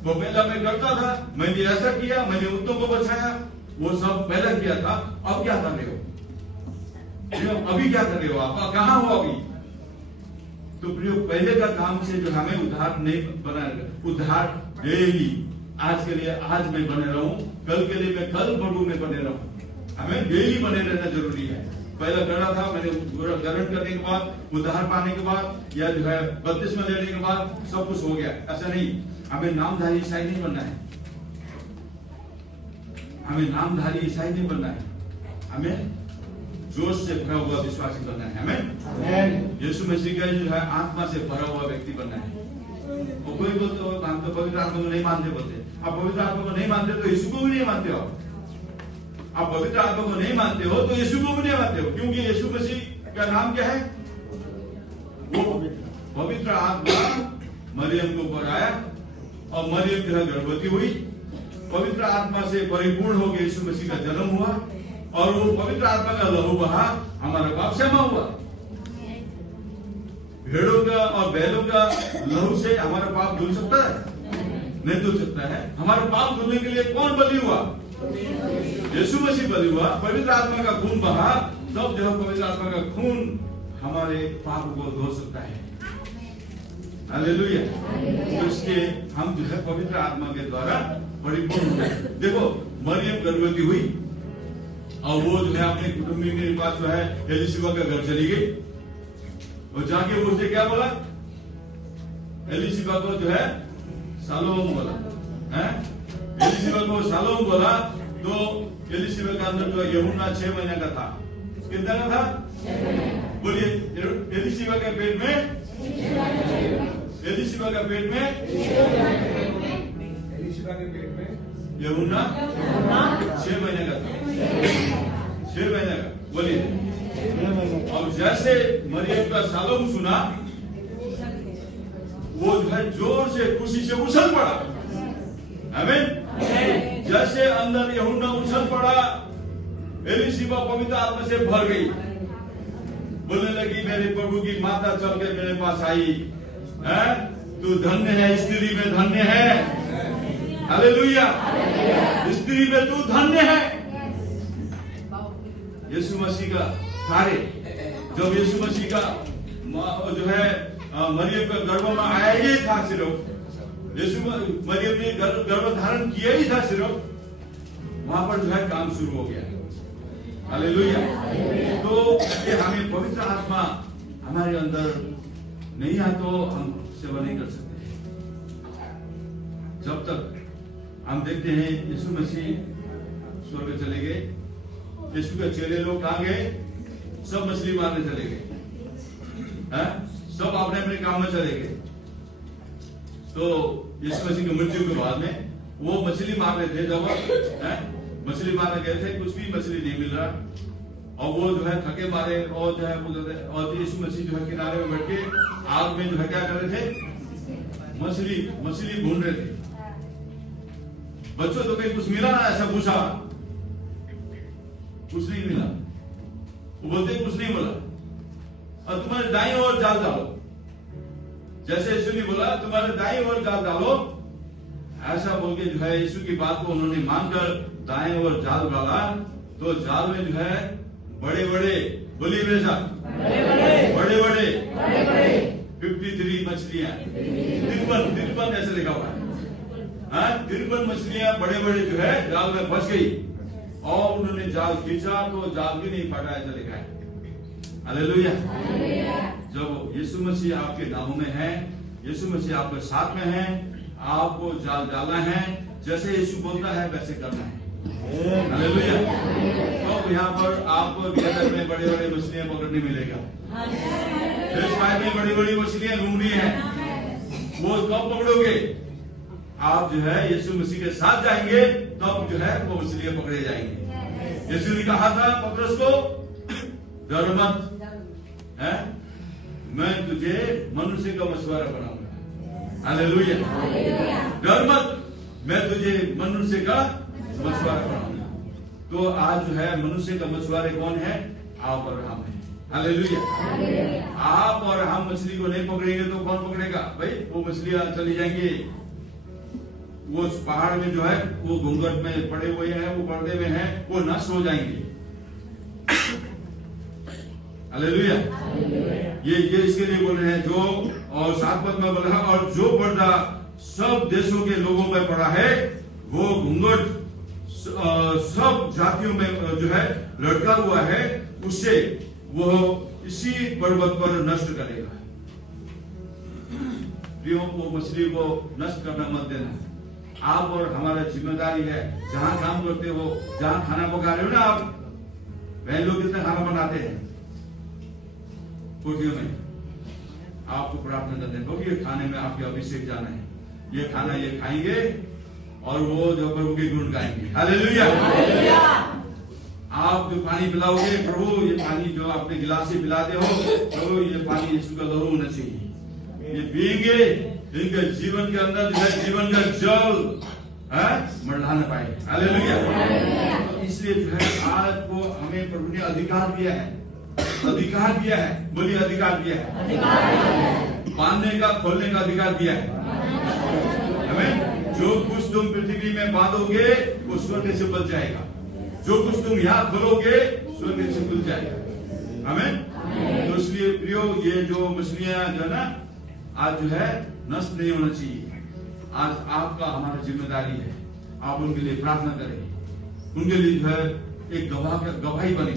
वो पहला मैं करता था, मैंने ऐसा किया, मैंने उतनों को बचाया, वो सब पहले किया था, अब क्या कर रहे हो? अभी क्या कर रहे हो आप? कहां हो अभी? तो प्रियो, पहले का काम से जो हमें उद्धार नहीं बनाएगा। उद्धार डेली, आज के लिए आज मैं बने रहूं, कल के लिए मैं कल प्रभु में बने रहूं। हमें डेली बने रहना जरूरी है। पहला करना था, मैंने ग्रहण करने के बाद, उद्धार पाने के बाद, या जो है बपतिस्मा लेने के बाद सब कुछ हो गया, ऐसा नहीं। हमें नामधारी ईसाई नहीं बनना है, हमें नामधारी ईसाई नहीं बनना है, हमें जोश से भरा हुआ विश्वासी बनना है। हमें यीशु मसीह का जो है आत्मा से भरा हुआ व्यक्ति बनना है। वो कोई बोलते हो हम तो पवित्र आत्मा को नहीं मानते, बोलते आप पवित्र आत्मा को नहीं मानते तो यीशु को भी नहीं मानते हो। आप पवित्र आत्मा को नहीं मानते हो तो यीशु को भी नहीं मानते हो, क्योंकि यीशु मसीह का नाम क्या है? वो पवित्र आत्मा मरियम को ऊपर आया और मरियम जो है गर्भवती हुई, पवित्र आत्मा से परिपूर्ण होकर यीशु मसीह का जन्म हुआ और वो पवित्र आत्मा का लहू बहा, हमारा पाप क्षमा हुआ। भेड़ों का और बैलों का लहू से हमारा पाप धुल सकता है? नहीं धुल सकता है। हमारे पाप धुलने के लिए कौन बलि हुआ? यीशु मसीह बलि हुआ। पवित्र आत्मा का खून बहा, तब जो है पवित्र आत्मा का खून हमारे पाप को धो सकता है। हालेलुया। तो इसके हम जो है पवित्र आत्मा के द्वारा परिपूर्ण हुए। देखो, मरियम गर्भवती हुई और वो जो है अपने कुटुंबी के पास जो है एलिशिबा का घर चली गई और जाके वो उससे क्या बोला? एलिशिबा को जो है शालोम बोला है। एलिशिबा को शालोम बोला तो एलिशिबा का अंदर जो यूहन्ना 6 महीने का था। कितना का था? बोलिए, एलिशिबा के पेट में, एलिशिबा का पेट में, एलिशिबा के पेट में यूहन्ना 6 महीने का था। 6 महीने का। बोलिए। और जैसे मरियम का शालोम सुना, वो जो है जोर से खुशी से उछल पड़ा। आमीन। जैसे अंदर यूहन्ना उछल पड़ा, एलिशिबा पवित्र आत्मा से भर गई। बोलने लगी, मेरे प्रभु की माता चल के मेरे पास आई है, तू धन्य है, स्त्री में धन्य है। हालेलुया। स्त्री में तू धन्य है। यीशु मसीह का कार्य, जब यीशु मसीह का जो है मरियम का गर्भ में आया ही था, सिर्फ यीशु मरियम ने गर्भ धारण किया ही था, सिर्फ वहां पर जो है काम शुरू हो गया। हालेलुया। तो ये हमें पवित्र आत्मा हमारे अंदर नहीं है तो हम सेवा नहीं कर सकते। जब तक हम देखते हैं यीशु मसीह स्वर्ग चले गए, यीशु के चेले लोग कहां गए? सब मछली मारने चले गए, सब अपने अपने काम में चले गए। तो यीशु मसीह की मृत्यु के बाद में वो मछली मार रहे थे, जब मछली मारने गए थे, कुछ भी मछली नहीं मिल रहा और वो जो है थके मारे और जो है और यीशु मसीह जो है किनारे में बैठ के आग में जो है क्या कर रहे थे? मछली भून रहे थे। बच्चों तो कहीं कुछ मिला ना? ऐसा पूछा, कुछ नहीं मिला। वो बोलते कुछ नहीं मिला। और तुम्हारे दाईं ओर जाल डालो, जैसे यीशु ने बोला तुम्हारे दाईं ओर जाल डालो, ऐसा बोल के जो है यीशु की बात को उन्होंने मानकर दाएं ओर जाल डाला। तो जाल में जो है बड़े बड़े, बोलिए मेरे साथ, बड़े बड़े 53 मछलियां, 53 ऐसे लिखा हुआ है। 53 मछलियां बड़े बड़े जो है जाल में फंस गई और उन्होंने जाल खींचा तो जाल भी नहीं फटा, ऐसा लिखा है। हालेलुया। जब यीशु मसीह आपके नामों में है, यीशु मसीह आपके साथ में है, आपको जाल डालना है, जैसे यीशु बोलता है वैसे करना है। हालेलुया। तो यहाँ पर आपको भेड़ में बड़े बड़े मछलियां पकड़ने मिलेगा। फिश फ्राई में बड़ी बड़ी मछलियां घूम रही हैं, वो कब पकड़ोगे? आप जो है यीशु मसीह के साथ जाएंगे तब जो है वो मछलियां पकड़े जाएंगे। यीशु ने कहा था पतरस को, डर मत, है मैं तुझे मनुष्य का मछुआरा बनाऊंगा। हालेलुया। डर मत, मैं तुझे मनुष्य का मछुआरा बनाऊंगा। तो आज जो है मनुष्य का मछुआरे कौन है? आप और हम है। हालेलुया। आप और हम मछली को नहीं पकड़ेंगे तो कौन पकड़ेगा भाई? वो मछलियां चली जाएंगी। वो पहाड़ में जो है वो घूंघट में पड़े हुए हैं, वो पर्दे में हैं, वो नष्ट हो जाएंगे। हालेलुया। ये इसके लिए बोल रहे हैं जो, और 7 पद में बोला, और जो पर्दा सब देशों के लोगों में पड़ा है वो घूंघट सब जातियों में जो है लटका हुआ है, उससे वो इसी पर्वत पर नष्ट करेगा। प्रियो, वो मछली को नष्ट करना मत देना। आप और हमारा जिम्मेदारी है, जहां काम करते हो, जहां खाना पका रहे हो ना, आप बहन लोग कितना खाना बनाते हैं कोठियों में, आपको प्रार्थना करते हैं क्योंकि ये खाने में आपके अभिषेक जाना है, ये खाना ये खाएंगे और वो जो प्रभु के गुण गाएंगे। हालेलुया। आप जो पानी पिलाओगे, प्रभु ये पानी जो आपने गिलास से पिलाते हो, प्रभु ये पानी यीशु का लहू होना चाहिए, ये पिएंगे, इनके जीवन के अंदर जो है जीवन का जल मंडलाना पाए। हालेलुया। इसलिए जो है आज को हमें प्रभु ने अधिकार दिया है, अधिकार दिया है, बोलिए अधिकार दिया है, बांधने का खोलने का अधिकार दिया है हमें। जो कुछ तुम पृथ्वी में बांधोगे वो स्वर्ग से बच जाएगा, जो कुछ तुम यहाँ खोलोगे स्वर्ग से खुल जाएगा हमें। तो इसलिए प्रियो ये जो मछलियां जो है ना आज जो है नष्ट नहीं होना चाहिए। आज आपका हमारा जिम्मेदारी है, आप उनके लिए प्रार्थना करें, उनके लिए जो है एक गवाही बने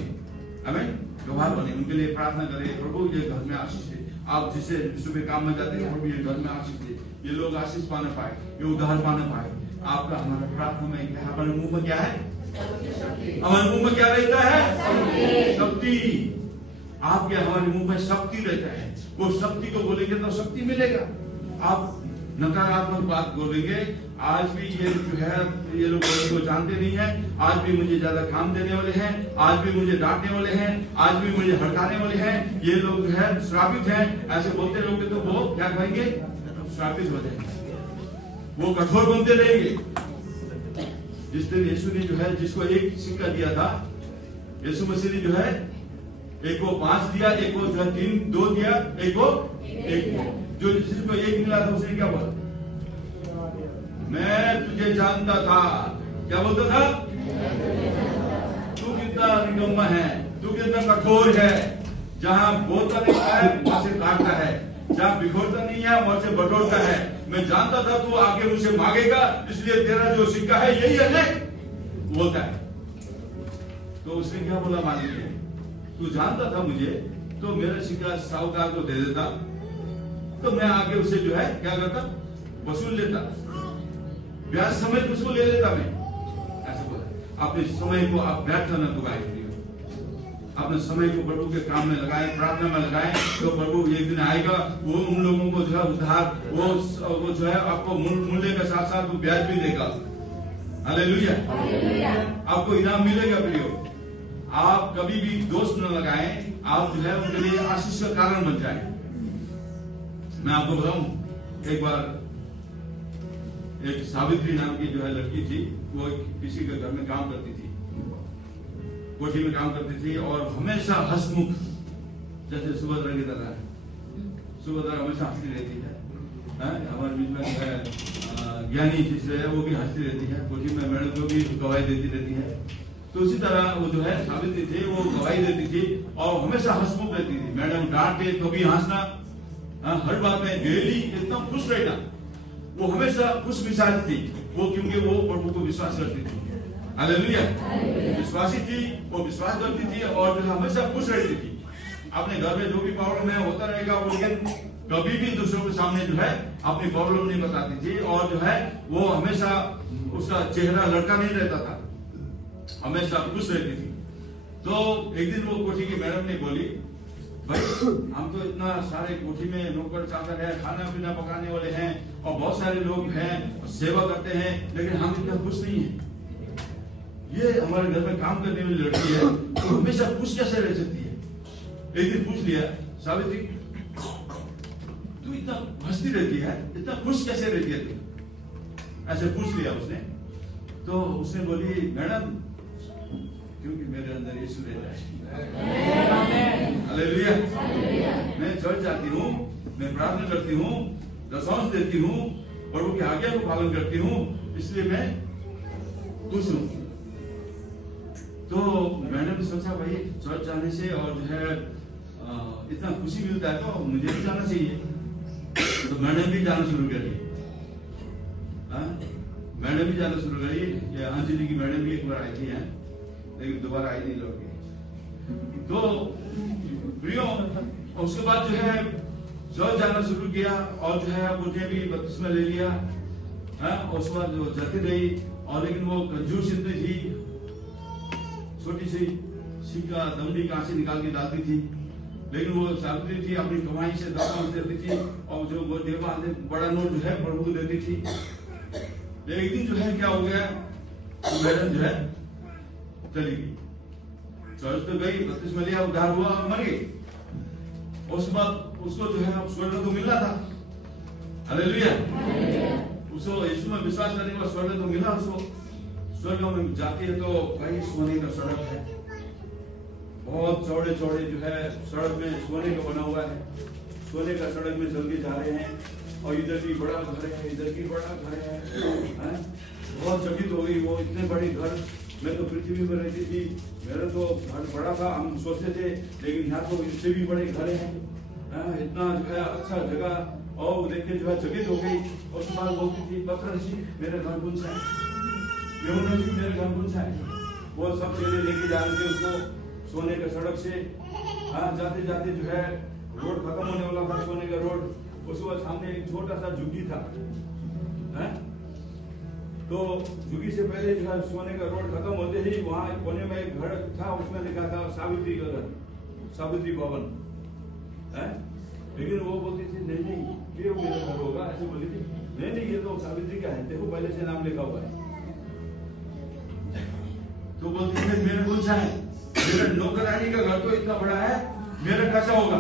हमें, गवाह बने, उनके लिए प्रार्थना करें। प्रभु ये घर में आशीष दे, आप जिसे सुबह काम में जाते हैं प्रभु ये घर में आशीष दे, ये लोग आशीष पाने पाए, ये उद्धार पाने पाए। आपका हमारा प्रार्थना में क्या, हमारे मुंह में क्या है, हमारे मुंह में क्या रहता है, शक्ति। आपके हमारे मुंह में शक्ति रहता है, वो शक्ति को बोलेंगे तो शक्ति मिलेगा। आप नकारात्मक बात बोलेंगे, आज भी ये जो है ये लोग को जानते नहीं है, आज भी मुझे ज्यादा काम देने वाले हैं, आज भी मुझे डांटने वाले हैं, आज भी मुझे हड़काने वाले हैं, ये लोग जो है श्रापित हैं, ऐसे बोलते रहोगे तो वो क्या कहेंगे, श्रापित हो जाएंगे, वो कठोर बनते रहेंगे। जिस दिन यीशु ने जो है जिसको एक सिक्का दिया था, यीशु मसीह ने जो है एक को 5 दिया, एक को जो है 3 2 दिया, एक को 1। जो जिसको 1 मिला था उसने क्या बोला, मैं तुझे जानता था, क्या बोलता था, तू कितना निकम्मा है, तू कितना कठोर है, जहां बोलता नहीं है वहां से काटता है, जहां बिखोरता नहीं है वहां से बटोरता है। मैं जानता था तू आगे मुझसे मांगेगा, इसलिए तेरा जो सिक्का है यही है, ले बोलता है। तो उसने क्या बोला, मालिक तू जानता था मुझे, तो मेरा सिक्का साहूकार को दे देता, तो मैं आगे उसे जो है क्या करता, वसूल लेता, ब्याज समेत उसको ले लेता मैं, ऐसे बोला। अपने समय को आप व्यर्थ न दुगाए, अपने समय को प्रभु के काम में लगाए, प्रार्थना में लगाए, तो प्रभु एक दिन आएगा, वो उन लोगों को जो है उद्धार, वो जो है आपको मूल्य के साथ साथ वो ब्याज भी देगा। हालेलुया, आपको इनाम मिलेगा प्रियो। आप कभी भी दोष न लगाएं, आप जो है उनके लिए आशीष का कारण बन जाए। मैं आपको बताऊं, एक बार एक सावित्री नाम की जो है लड़की थी, वो किसी के घर में काम करती थी, कोठी में काम करती थी, और हमेशा हंसमुख, जैसे सुभद्रा की तरह। सुभद्रा हमेशा हंसती रहती है, हमारे बीच में जो है ज्ञानी शिष्य है, वो भी हंसती रहती है, कोठी में मैडम को भी गवाही देती रहती है। तो उसी तरह वो जो है सावित्री थी, वो गवाही देती थी और हमेशा हंसमुख रहती थी। मैडम डांटे तो भी हंसना, हर बात में डेली एकदम खुश रहना, वो हमेशा खुश मिजाज थी वो, क्योंकि वो प्रभु को विश्वास करती थी। हालेलुया, विश्वासी थी, वो विश्वास करती थी और जो हमेशा खुश रहती थी। अपने घर में जो भी प्रॉब्लम है होता रहेगा, वो लेकिन कभी भी दूसरों के सामने जो है अपनी प्रॉब्लम नहीं बताती थी, और जो है वो हमेशा उसका चेहरा लड़का नहीं रहता था, हमेशा खुश रहती थी। तो एक दिन वो कोठी की मैडम ने बोली, भाई हम तो इतना सारे कोठी में नौकर चाकर है, खाना पीना पकाने वाले हैं और बहुत सारे लोग हैं, सेवा करते हैं, लेकिन हम इतना खुश नहीं है। ये हमारे घर में काम करने वाली लड़की है, तो हमेशा खुश कैसे रह सकती है। एक दिन पूछ लिया, सावित्री तू इतना हंसती रहती है, इतना खुश कैसे रहती है तू, ऐसे पूछ लिया उसने। तो उसने बोली, मैडम क्योंकि मेरे अंदर यीशु रहता है। हालेलुया, मैं चर्च जाती हूँ, मैं प्रार्थना करती हूँ, दशांश देती हूँ, प्रभु की आज्ञा को पालन करती हूँ, इसलिए मैं खुश हूँ। तो मैंने भी सोचा भाई चर्च जाने से और जो है इतना खुशी मिलता है तो मुझे भी जाना चाहिए। तो मैंने भी जाना शुरू कर दिया, मैंने भी जाना शुरू करी। ये अंजलि की मैडम भी एक बार आई थी, लेकिन दोबारा आई नहीं लौट गई। तो प्रियो उसके बाद जो है चर्च जाना शुरू किया और जो है मुझे भी बपतिस्मा ले लिया, और उसके बाद जो जाती रही। और लेकिन वो कंजूस इतनी थी, छोटी सी सिक्का दमड़ी कांसी निकाल के डालती थी, लेकिन वो सावित्री थी, अपनी कमाई से दशमांश देती थी, और जो वो देवा बड़ा नोट जो है प्रभु को देती थी। एक दिन जो है क्या हो गया, तो मैडम जो है चली गई, चर्च तो गई, बपतिस्मा लिया, उद्धार हुआ, मर गई। उसके बाद उसको जो है स्वर्ग तो मिलना था। हालेलुया, उसको यीशु में विश्वास करने के बाद स्वर्ग तो मिला उसको, स्वर्ग में जाती है तो कहीं सोने का सड़क है, बहुत चौड़े चौड़े जो है सड़क में सोने का बना हुआ है, सोने का सड़क में चल के जा रहे हैं, और इधर भी बड़ा घर है, इधर भी बड़ा घर है। बहुत चकित हो गई वो, इतने बड़े घर। मैं तो पृथ्वी में रहती थी, मेरा तो घर बड़ा था, हम सोचते थे, लेकिन यहाँ तो इससे भी बड़े घर हैं। इतना जो है अच्छा जगह, और वो देख के जो है चकित हो गई। और उसके बाद बोलती थी, पत्रस जी मेरे घर कौन सा है, यमुना जी मेरे घर कौन सा है। वो सब चेले लेके जा रहे थे उसको सोने का सड़क से। जाते जाते जो है रोड खत्म होने वाला था, सोने का रोड। उसके बाद सामने एक छोटा सा झुग्गी था, तो झुग्गी से पहले जो है सोने का रोड खत्म होते ही वहां कोने में एक घर था, उसमें लिखा था सावित्री का घर, सावित्री भवन। लेकिन वो बोलती थी नहीं नहीं ये मेरा घर होगा, ऐसे बोली थी। नहीं नहीं ये तो सावित्री का है, देखो पहले से नाम लिखा हुआ है। तो बोलती थी मेरा कौन सा है, मेरा नौकरानी का घर तो इतना बड़ा है, मेरा कैसा होगा।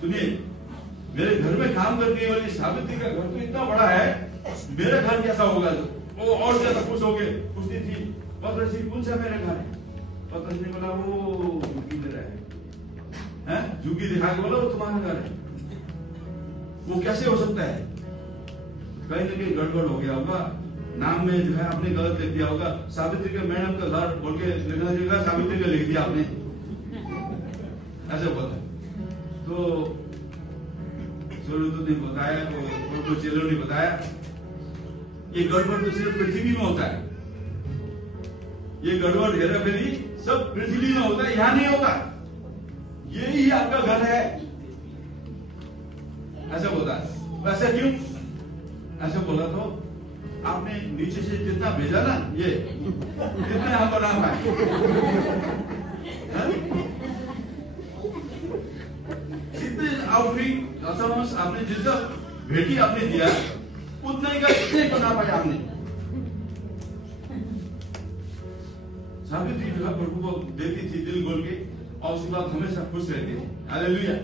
सुनिए, मेरे घर में काम करने वाली सावित्री का घर तो इतना बड़ा है, मेरा घर कैसा होगा। वो और ज्यादा खुश हो गए, पूछती थी पत्रस जी कौन सा मेरा घर है। पत्रस ने बोला वो झुग्गी मेरा है, झुग्गी दिखा के बोला वो तुम्हारा घर है। वो कैसे हो सकता है, कहीं ना कहीं गड़बड़ हो गया होगा, नाम में जो है आपने गलत लिख दिया होगा। सावित्री के मैडम का घर बोल के लिखना चाहिए, सावित्री का लिख दिया आपने, ऐसे बोला। तो स्वरूप ने बताया, तो चेलों ने बताया, ये गड़बड़ तो सिर्फ पृथ्वी में होता है, ये गड़बड़ हेरा फेरी सब पृथ्वी में होता है, यहां नहीं होता। यही आपका घर है, ऐसा बोला। वैसा क्यों ऐसा बोला, तो आपने नीचे से जितना भेजा ना, ये जितने हम बना पाए, जितने आपने जितना भेटी आपने दिया उतना ही का इतने बना पाए आपने। सावित्री जो है प्रभु को देती थी दिल खोल के, और उसके बाद हमेशा खुश रहती थी। हालेलुया।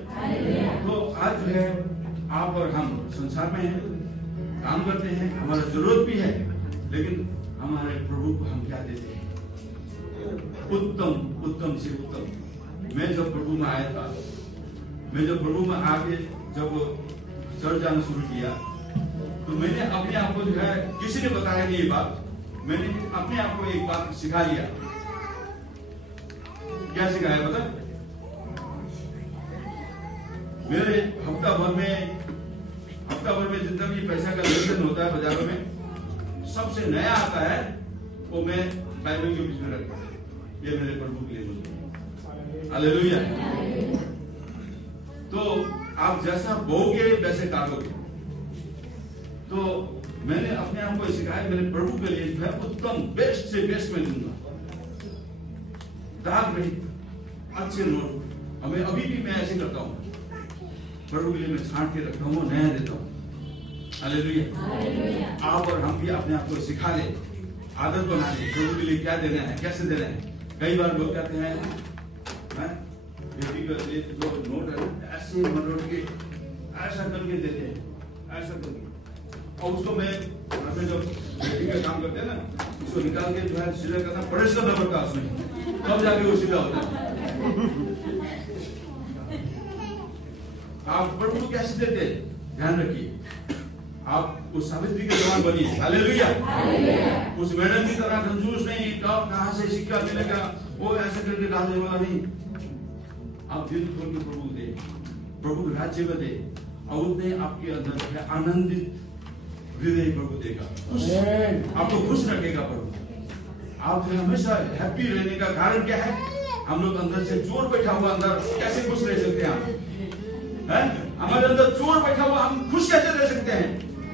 तो आज जो है आप और हम संसार में हैं, काम करते हैं, हमारा जरूरत भी है, लेकिन हमारे प्रभु को हम क्या देते हैं, उत्तम उत्तम से उत्तम। मैं जब प्रभु में आया था, मैं जब प्रभु में आके जब चर्च जाना शुरू किया, तो मैंने अपने आप को जो है, किसी ने बताया नहीं ये बात, मैंने अपने आप को एक बात सिखा लिया। क्या सिखाया पता, मेरे हफ्ता भर में जितना भी पैसा का लेन देन होता है बाजारों में, सबसे नया आता है वो मैं बाइबल के बीच में रखता हूं, ये मेरे प्रभु के लिए मुझे। हालेलुया। तो आप जैसा बोगे वैसे काटोगे। तो मैंने अपने आप को सिखाया, मेरे प्रभु के लिए जो है उत्तम बेस्ट से बेस्ट में दूंगा, दाग रहित अच्छे नोट। हमें अभी भी मैं ऐसे करता हूं, प्रभु के लिए मैं छांट के रखता हूं, नया देता हूं। हालेलुया। आप और हम भी अपने आप को सिखा ले, आदत बना ले, प्रभु के लिए क्या देना है, कैसे देना है। कई बार लोग कहते हैं बेटी का जो नोट है ऐसे मरोड़ के ऐसा करके देते हैं, ऐसा करके, और उसको मैं अपने जब बेटी का काम करते हैं ना, उसको निकाल के जो है सीधा करना, प्रेस करना पड़ता है उसमें, तब जाके वो सीधा होता है। आप प्रभु को कैसे देते हैं, ध्यान रखिए। आप उस सावित्री के समान बनिए। हालेलुया। उस मैडम की तरह कंजूस नहीं, कहां से सिक्का मिलेगा वो ऐसा करके डालने वाला नहीं। आप दिल खोल के प्रभु दे, प्रभु के राज्य में दे, और उसने आपके अंदर आनंदित हृदय प्रभु देगा, आपको खुश रखेगा प्रभु। आप जो हमेशा हैप्पी रहने का कारण क्या है, हम लोग अंदर से चोर बैठा हुआ अंदर कैसे खुश रह सकते हैं? हमारे अंदर चोर बैठा हुआ, हम खुश कैसे रह सकते हैं?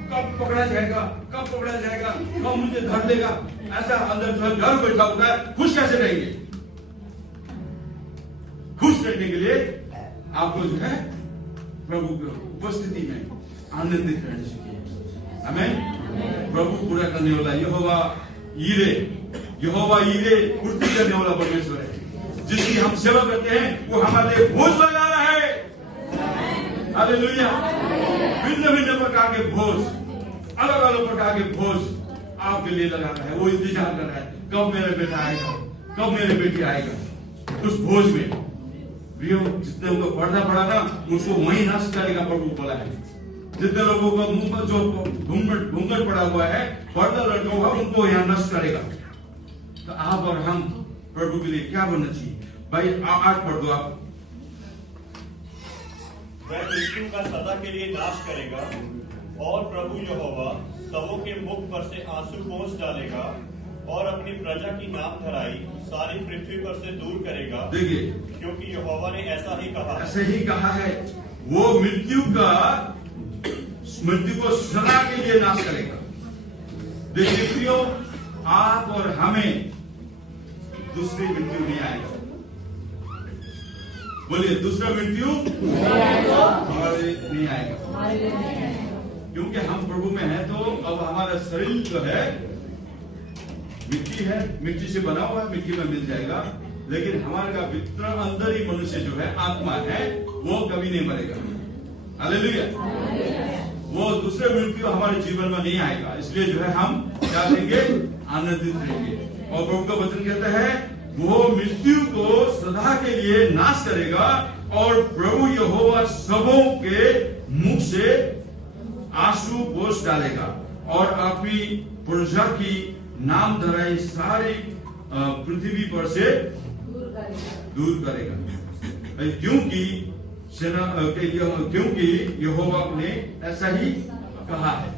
कब पकड़ा जाएगा, कब पकड़ा जाएगा, कब मुझे धर देगा, ऐसा अंदर जो है डर बैठा हुआ है, खुश कैसे रहेंगे? खुश रहने के लिए आपको जो है प्रभु की उपस्थिति में आनंदित रहना सीखिए। आमीन। प्रभु पूरा करने वाला यहोवा यीरे पूर्ति करने वाला परमेश्वर है, जिसकी हम सेवा करते हैं, वो हमारे लिए भोज लगा रहा है। हालेलुया। भिन्न भिन्न प्रकार के भोज, अलग अलग प्रकार के भोज, आपके लिए लगा रहा है, वो इंतजार कर रहा है कब मेरा बेटा आएगा, कब मेरी बेटी आएगा उस भोज में। प्रियो, जितने उनको पर्दा पड़ा ना उसको वही नष्ट करेगा प्रभु बोला है। जितने लोगों का मुंह पर जो घूंघट पड़ा हुआ है, पर्दा लटका हुआ, उनको यहाँ नष्ट करेगा। तो आप और हम प्रभु के लिए क्या बनना चाहिए भाई? 8 पढ़ दो आप। वह मृत्यु का सदा के लिए नाश करेगा और प्रभु यहोवा सबों के मुख पर से आंसू पोंछ डालेगा और अपनी प्रजा की नाम धराई सारी पृथ्वी पर से दूर करेगा। देखिए, क्योंकि यहोवा ने ऐसा ही कहा, ऐसे ही कहा है। वो मृत्यु को सदा के लिए नाश करेगा। देखिए प्रियो, आप और हमें दूसरी मृत्यु नहीं आएगा। बोलिए, दूसरा मृत्यु हमारे नहीं आएगा, क्योंकि हम प्रभु में हैं। तो अब हमारा शरीर जो है मिट्टी है, मिट्टी से बना हुआ है, मिट्टी में मिल जाएगा। लेकिन हमारे का भीतर अंदर ही मनुष्य जो है, आत्मा है, वो कभी नहीं मरेगा। हालेलुया। वो दूसरे मृत्यु हमारे जीवन में नहीं आएगा। इसलिए जो है हम क्या देंगे? आनंदित रहेंगे। और प्रभु का वचन कहता है वो मृत्यु को सदा के लिए नाश करेगा और प्रभु यहोवा सबों के मुख से आंसू पोंछ डालेगा और अपनी प्रजा की नाम धराई सारी पृथ्वी पर से दूर करेगा। क्योंकि यहोवा ने ऐसा ही कहा है।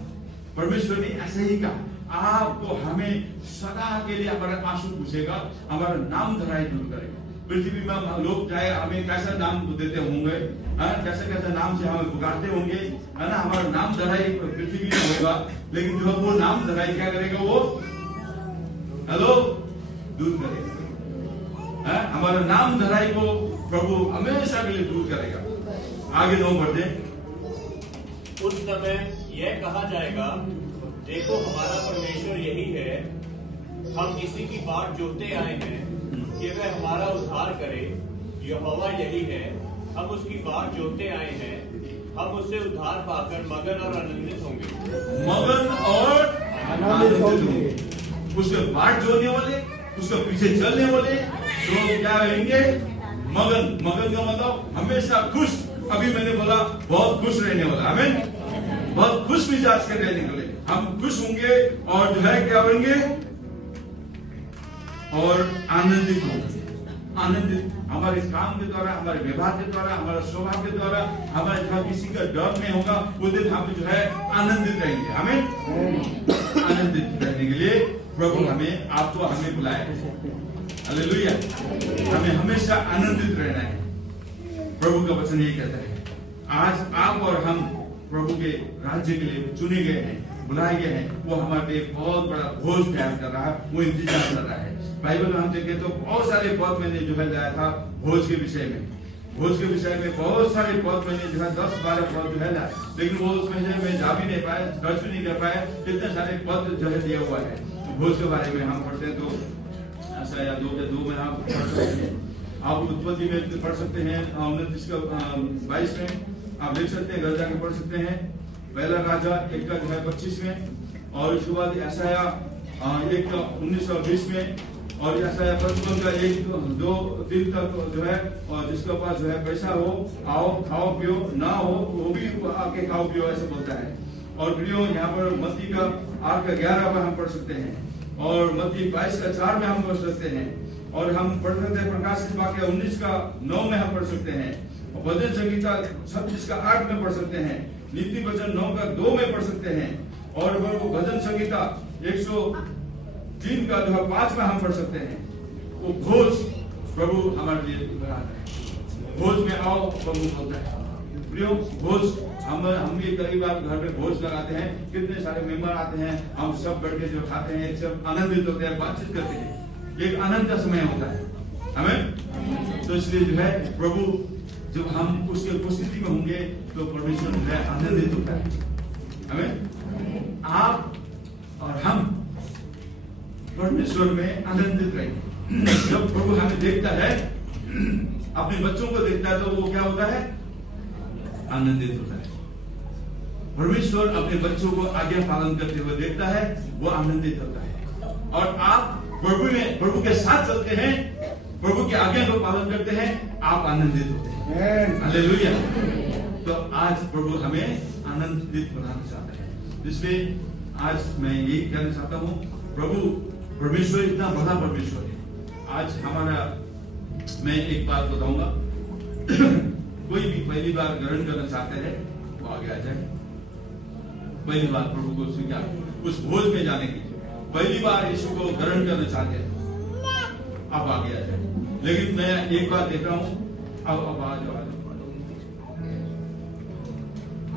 परमेश्वर ने ऐसा ही कहा। आपको हमें सदा के लिए हमारा आंसू पूछेगा, हमारा नाम धराई दूर करेगा। पृथ्वी में लोग चाहे हमें कैसा नाम देते होंगे, कैसे कैसे नाम से हमें पुकारते होंगे, है ना, हमारा नाम धराई पृथ्वी में होगा। लेकिन जो वो नाम धराई क्या करेगा? वो हेलो दूर करेगा। हमारा नाम धराई को प्रभु हमेशा के लिए दूर करेगा। आगे 9 बढ़ते। उस समय यह कहा जाएगा, देखो हमारा परमेश्वर यही है, हम इसी की बाट जोहते आए हैं कि वह हमारा उद्धार करे। यहोवा यही है, हम उसकी बाट जोहते आए हैं, हम उससे उद्धार पाकर मगन और आनंदित होंगे। मगन और आनंदित होंगे। उसके बाट जोड़ने वाले, उसके पीछे चलने वाले तो क्या रहेंगे? मगन। मगन का मतलब हमेशा खुश। अभी मैंने बोला बहुत खुश रहने वाला, हमें बहुत खुश मिजाज के रहने के लिए हम खुश होंगे और जो है क्या होंगे? और आनंदित होंगे। आनंदित हमारे काम के द्वारा, हमारे व्यवहार के द्वारा, हमारे स्वभाव के द्वारा, हमारे जहाँ किसी का डर नहीं होगा, उस दिन हम जो है आनंदित रहेंगे। हमें आनंदित रहने के लिए प्रभु हमें, आपको हमें बुलाया है। हालेलुया। हमें हमेशा आनंदित रहना है। प्रभु का वचन यही कहता है। आज आप और हम प्रभु के राज्य के लिए चुने गए हैं, बुलाए गए हैं। वो हमारे लिए बहुत बड़ा भोज तैयार कर रहा है, वो इंतजार कर रहा है। बाइबल में हम देखें तो बहुत सारे पद मैंने जो है लाया था भोज के विषय में। भोज के विषय में बहुत सारे पद मैंने जो है 10-12 पद जो है लाया, लेकिन वो उसमें जो मैं जा भी नहीं पाया, खर्च भी नहीं कर पाया। कितने सारे पद जो है दिया हुआ है। तो भोज के बारे में हम पढ़ते हैं तो ऐसा या 2 में आप पढ़ सकते हैं। आप उत्पत्ति में पढ़ सकते हैं 29-22 में आप देख सकते हैं, घर जाके पढ़ सकते हैं। पहला राजा 1 का जो है 25 में, और उसके बाद यशायाह 1 का 19 और 20 में, और यशायाह 55 का 1-2-3 तक जो है। और जिसके पास जो है पैसा हो आओ खाओ पियो, ना हो वो भी आके खाओ पियो, ऐसे बोलता है। और प्रियो यहाँ पर मत्ती का 8 का 11 में हम पढ़ सकते हैं, और मत्ती 22 का 4 में हम पढ़ सकते हैं, और हम पढ़ सकते हैं प्रकाशित वाक्य 19 का 9 में हम पढ़ सकते हैं, भजन संगीता 26 का 8 में पढ़ सकते हैं, नीति वचन 9 का 2 में पढ़ सकते हैं, और वो भजन संगीता 103 का जो है 5 में हम पढ़ सकते हैं। वो भोज प्रभु हमारे लिए बना है। भोज में आओ प्रभु बोलता है। प्रियो, भोज हम भी कई बार घर में भोज लगाते हैं, कितने सारे मेहमान आते हैं, हम सब बैठ के जो खाते हैं, एक सब आनंदित होते हैं, बातचीत करते हैं। एक आनंद का समय होता है हमें। तो इसलिए जो है प्रभु जब हम उसके उपस्थिति में होंगे तो परमेश्वर जो है आनंदित होता है हमें। आप और हम परमेश्वर में आनंदित रहेंगे। जब प्रभु हमें देखता है, अपने बच्चों को देखता है, तो वो क्या होता है? आनंदित होता है। परमेश्वर अपने बच्चों को आज्ञा पालन करते हुए देखता है, वो आनंदित होता है। और आप प्रभु के साथ चलते हैं, प्रभु की आज्ञा को पालन करते हैं, आप आनंदित होते हैं। हालेलुया। तो आज प्रभु हमें आनंदित बनाना चाहता है। इसलिए आज मैं यही कहना चाहता हूँ, प्रभु परमेश्वर इतना बड़ा परमेश्वर है। आज हमारा, मैं एक बात बताऊंगा, कोई भी पहली बार ग्रहण करना चाहते हैं वो आगे आ जाए। पहली बार प्रभु को स्वीकार, उस भोज में जाने की पहली बार यीशु को ग्रहण करना चाहते हैं, आप आगे आ जाए। लेकिन मैं एक बात देख रहा हूं, अब आ जाओ।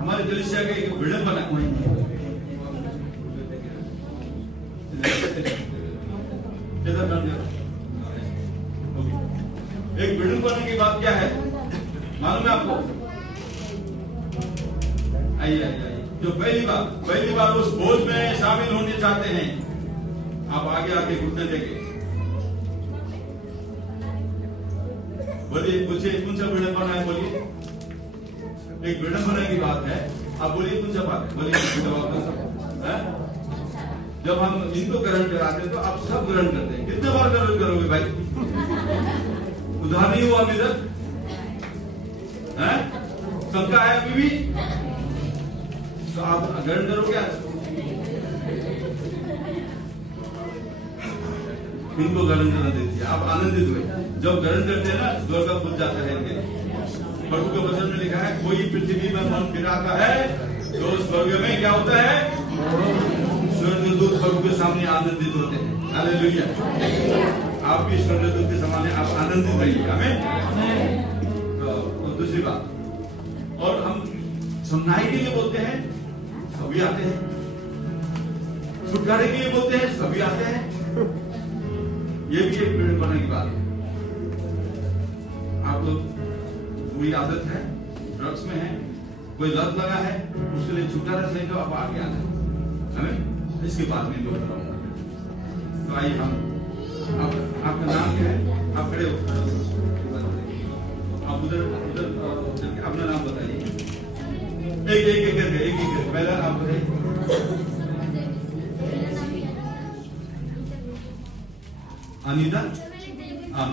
हमारे कलीसिया का एक बिल्डिंग बना हुआ है, एक बिल्डिंग बनने की बात क्या है मालूम है आपको? आइए जो पहली बार उस भोज में शामिल होने चाहते हैं, आप आगे आके घुटने देंगे। बोलिए, पूछिए कौन सा बिल्डिंग बना है? बोलिए, एक बिल्डिंग बनाने की बात है, आप बोलिए कौन सा बात है? बोलिए। जब हम इनको ग्रहण कराते हैं तो आप सब ग्रहण करते हैं। कितने बार ग्रहण करोगे भाई? उधार नहीं हुआ अभी तक? सबका है अभी भी? तो आप ग्रहण करोगे आज? इनको ग्रहण करना दीजिए, आप आनंदित हुए। जब ग्रहण करते हैं ना, स्वर्ग का खुल जाता है इनके। प्रभु के वचन में लिखा है, कोई पृथ्वी में मन फिराता है तो स्वर्ग में क्या होता है? स्वर्गदूत प्रभु के सामने आनंदित होते हैं। हालेलुया। आप भी स्वर्गदूत के सामने आप आनंदित रहिए। आमीन। तो दूसरी बात, और हम सुनाई के लिए बोलते हैं, सभी आते हैं। छुटकारे के लिए बोलते हैं, सभी आते हैं। ये भी एक बिल्डिंग बनने की बात है। आप लोग बुरी आदत है, ड्रग्स में है, कोई लत लगा है, उसके लिए छुटकारा चाहिए तो आप आगे आते हैं। हमें इसके बाद में लोग बताऊंगा। तो आइए हम, आपका नाम क्या है? आप खड़े हो, आप उधर अपना नाम बताइए। एक करके पहला नाम बताइए। अनीता। हाँ।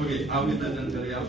ओके, आप इतना जानकारी आप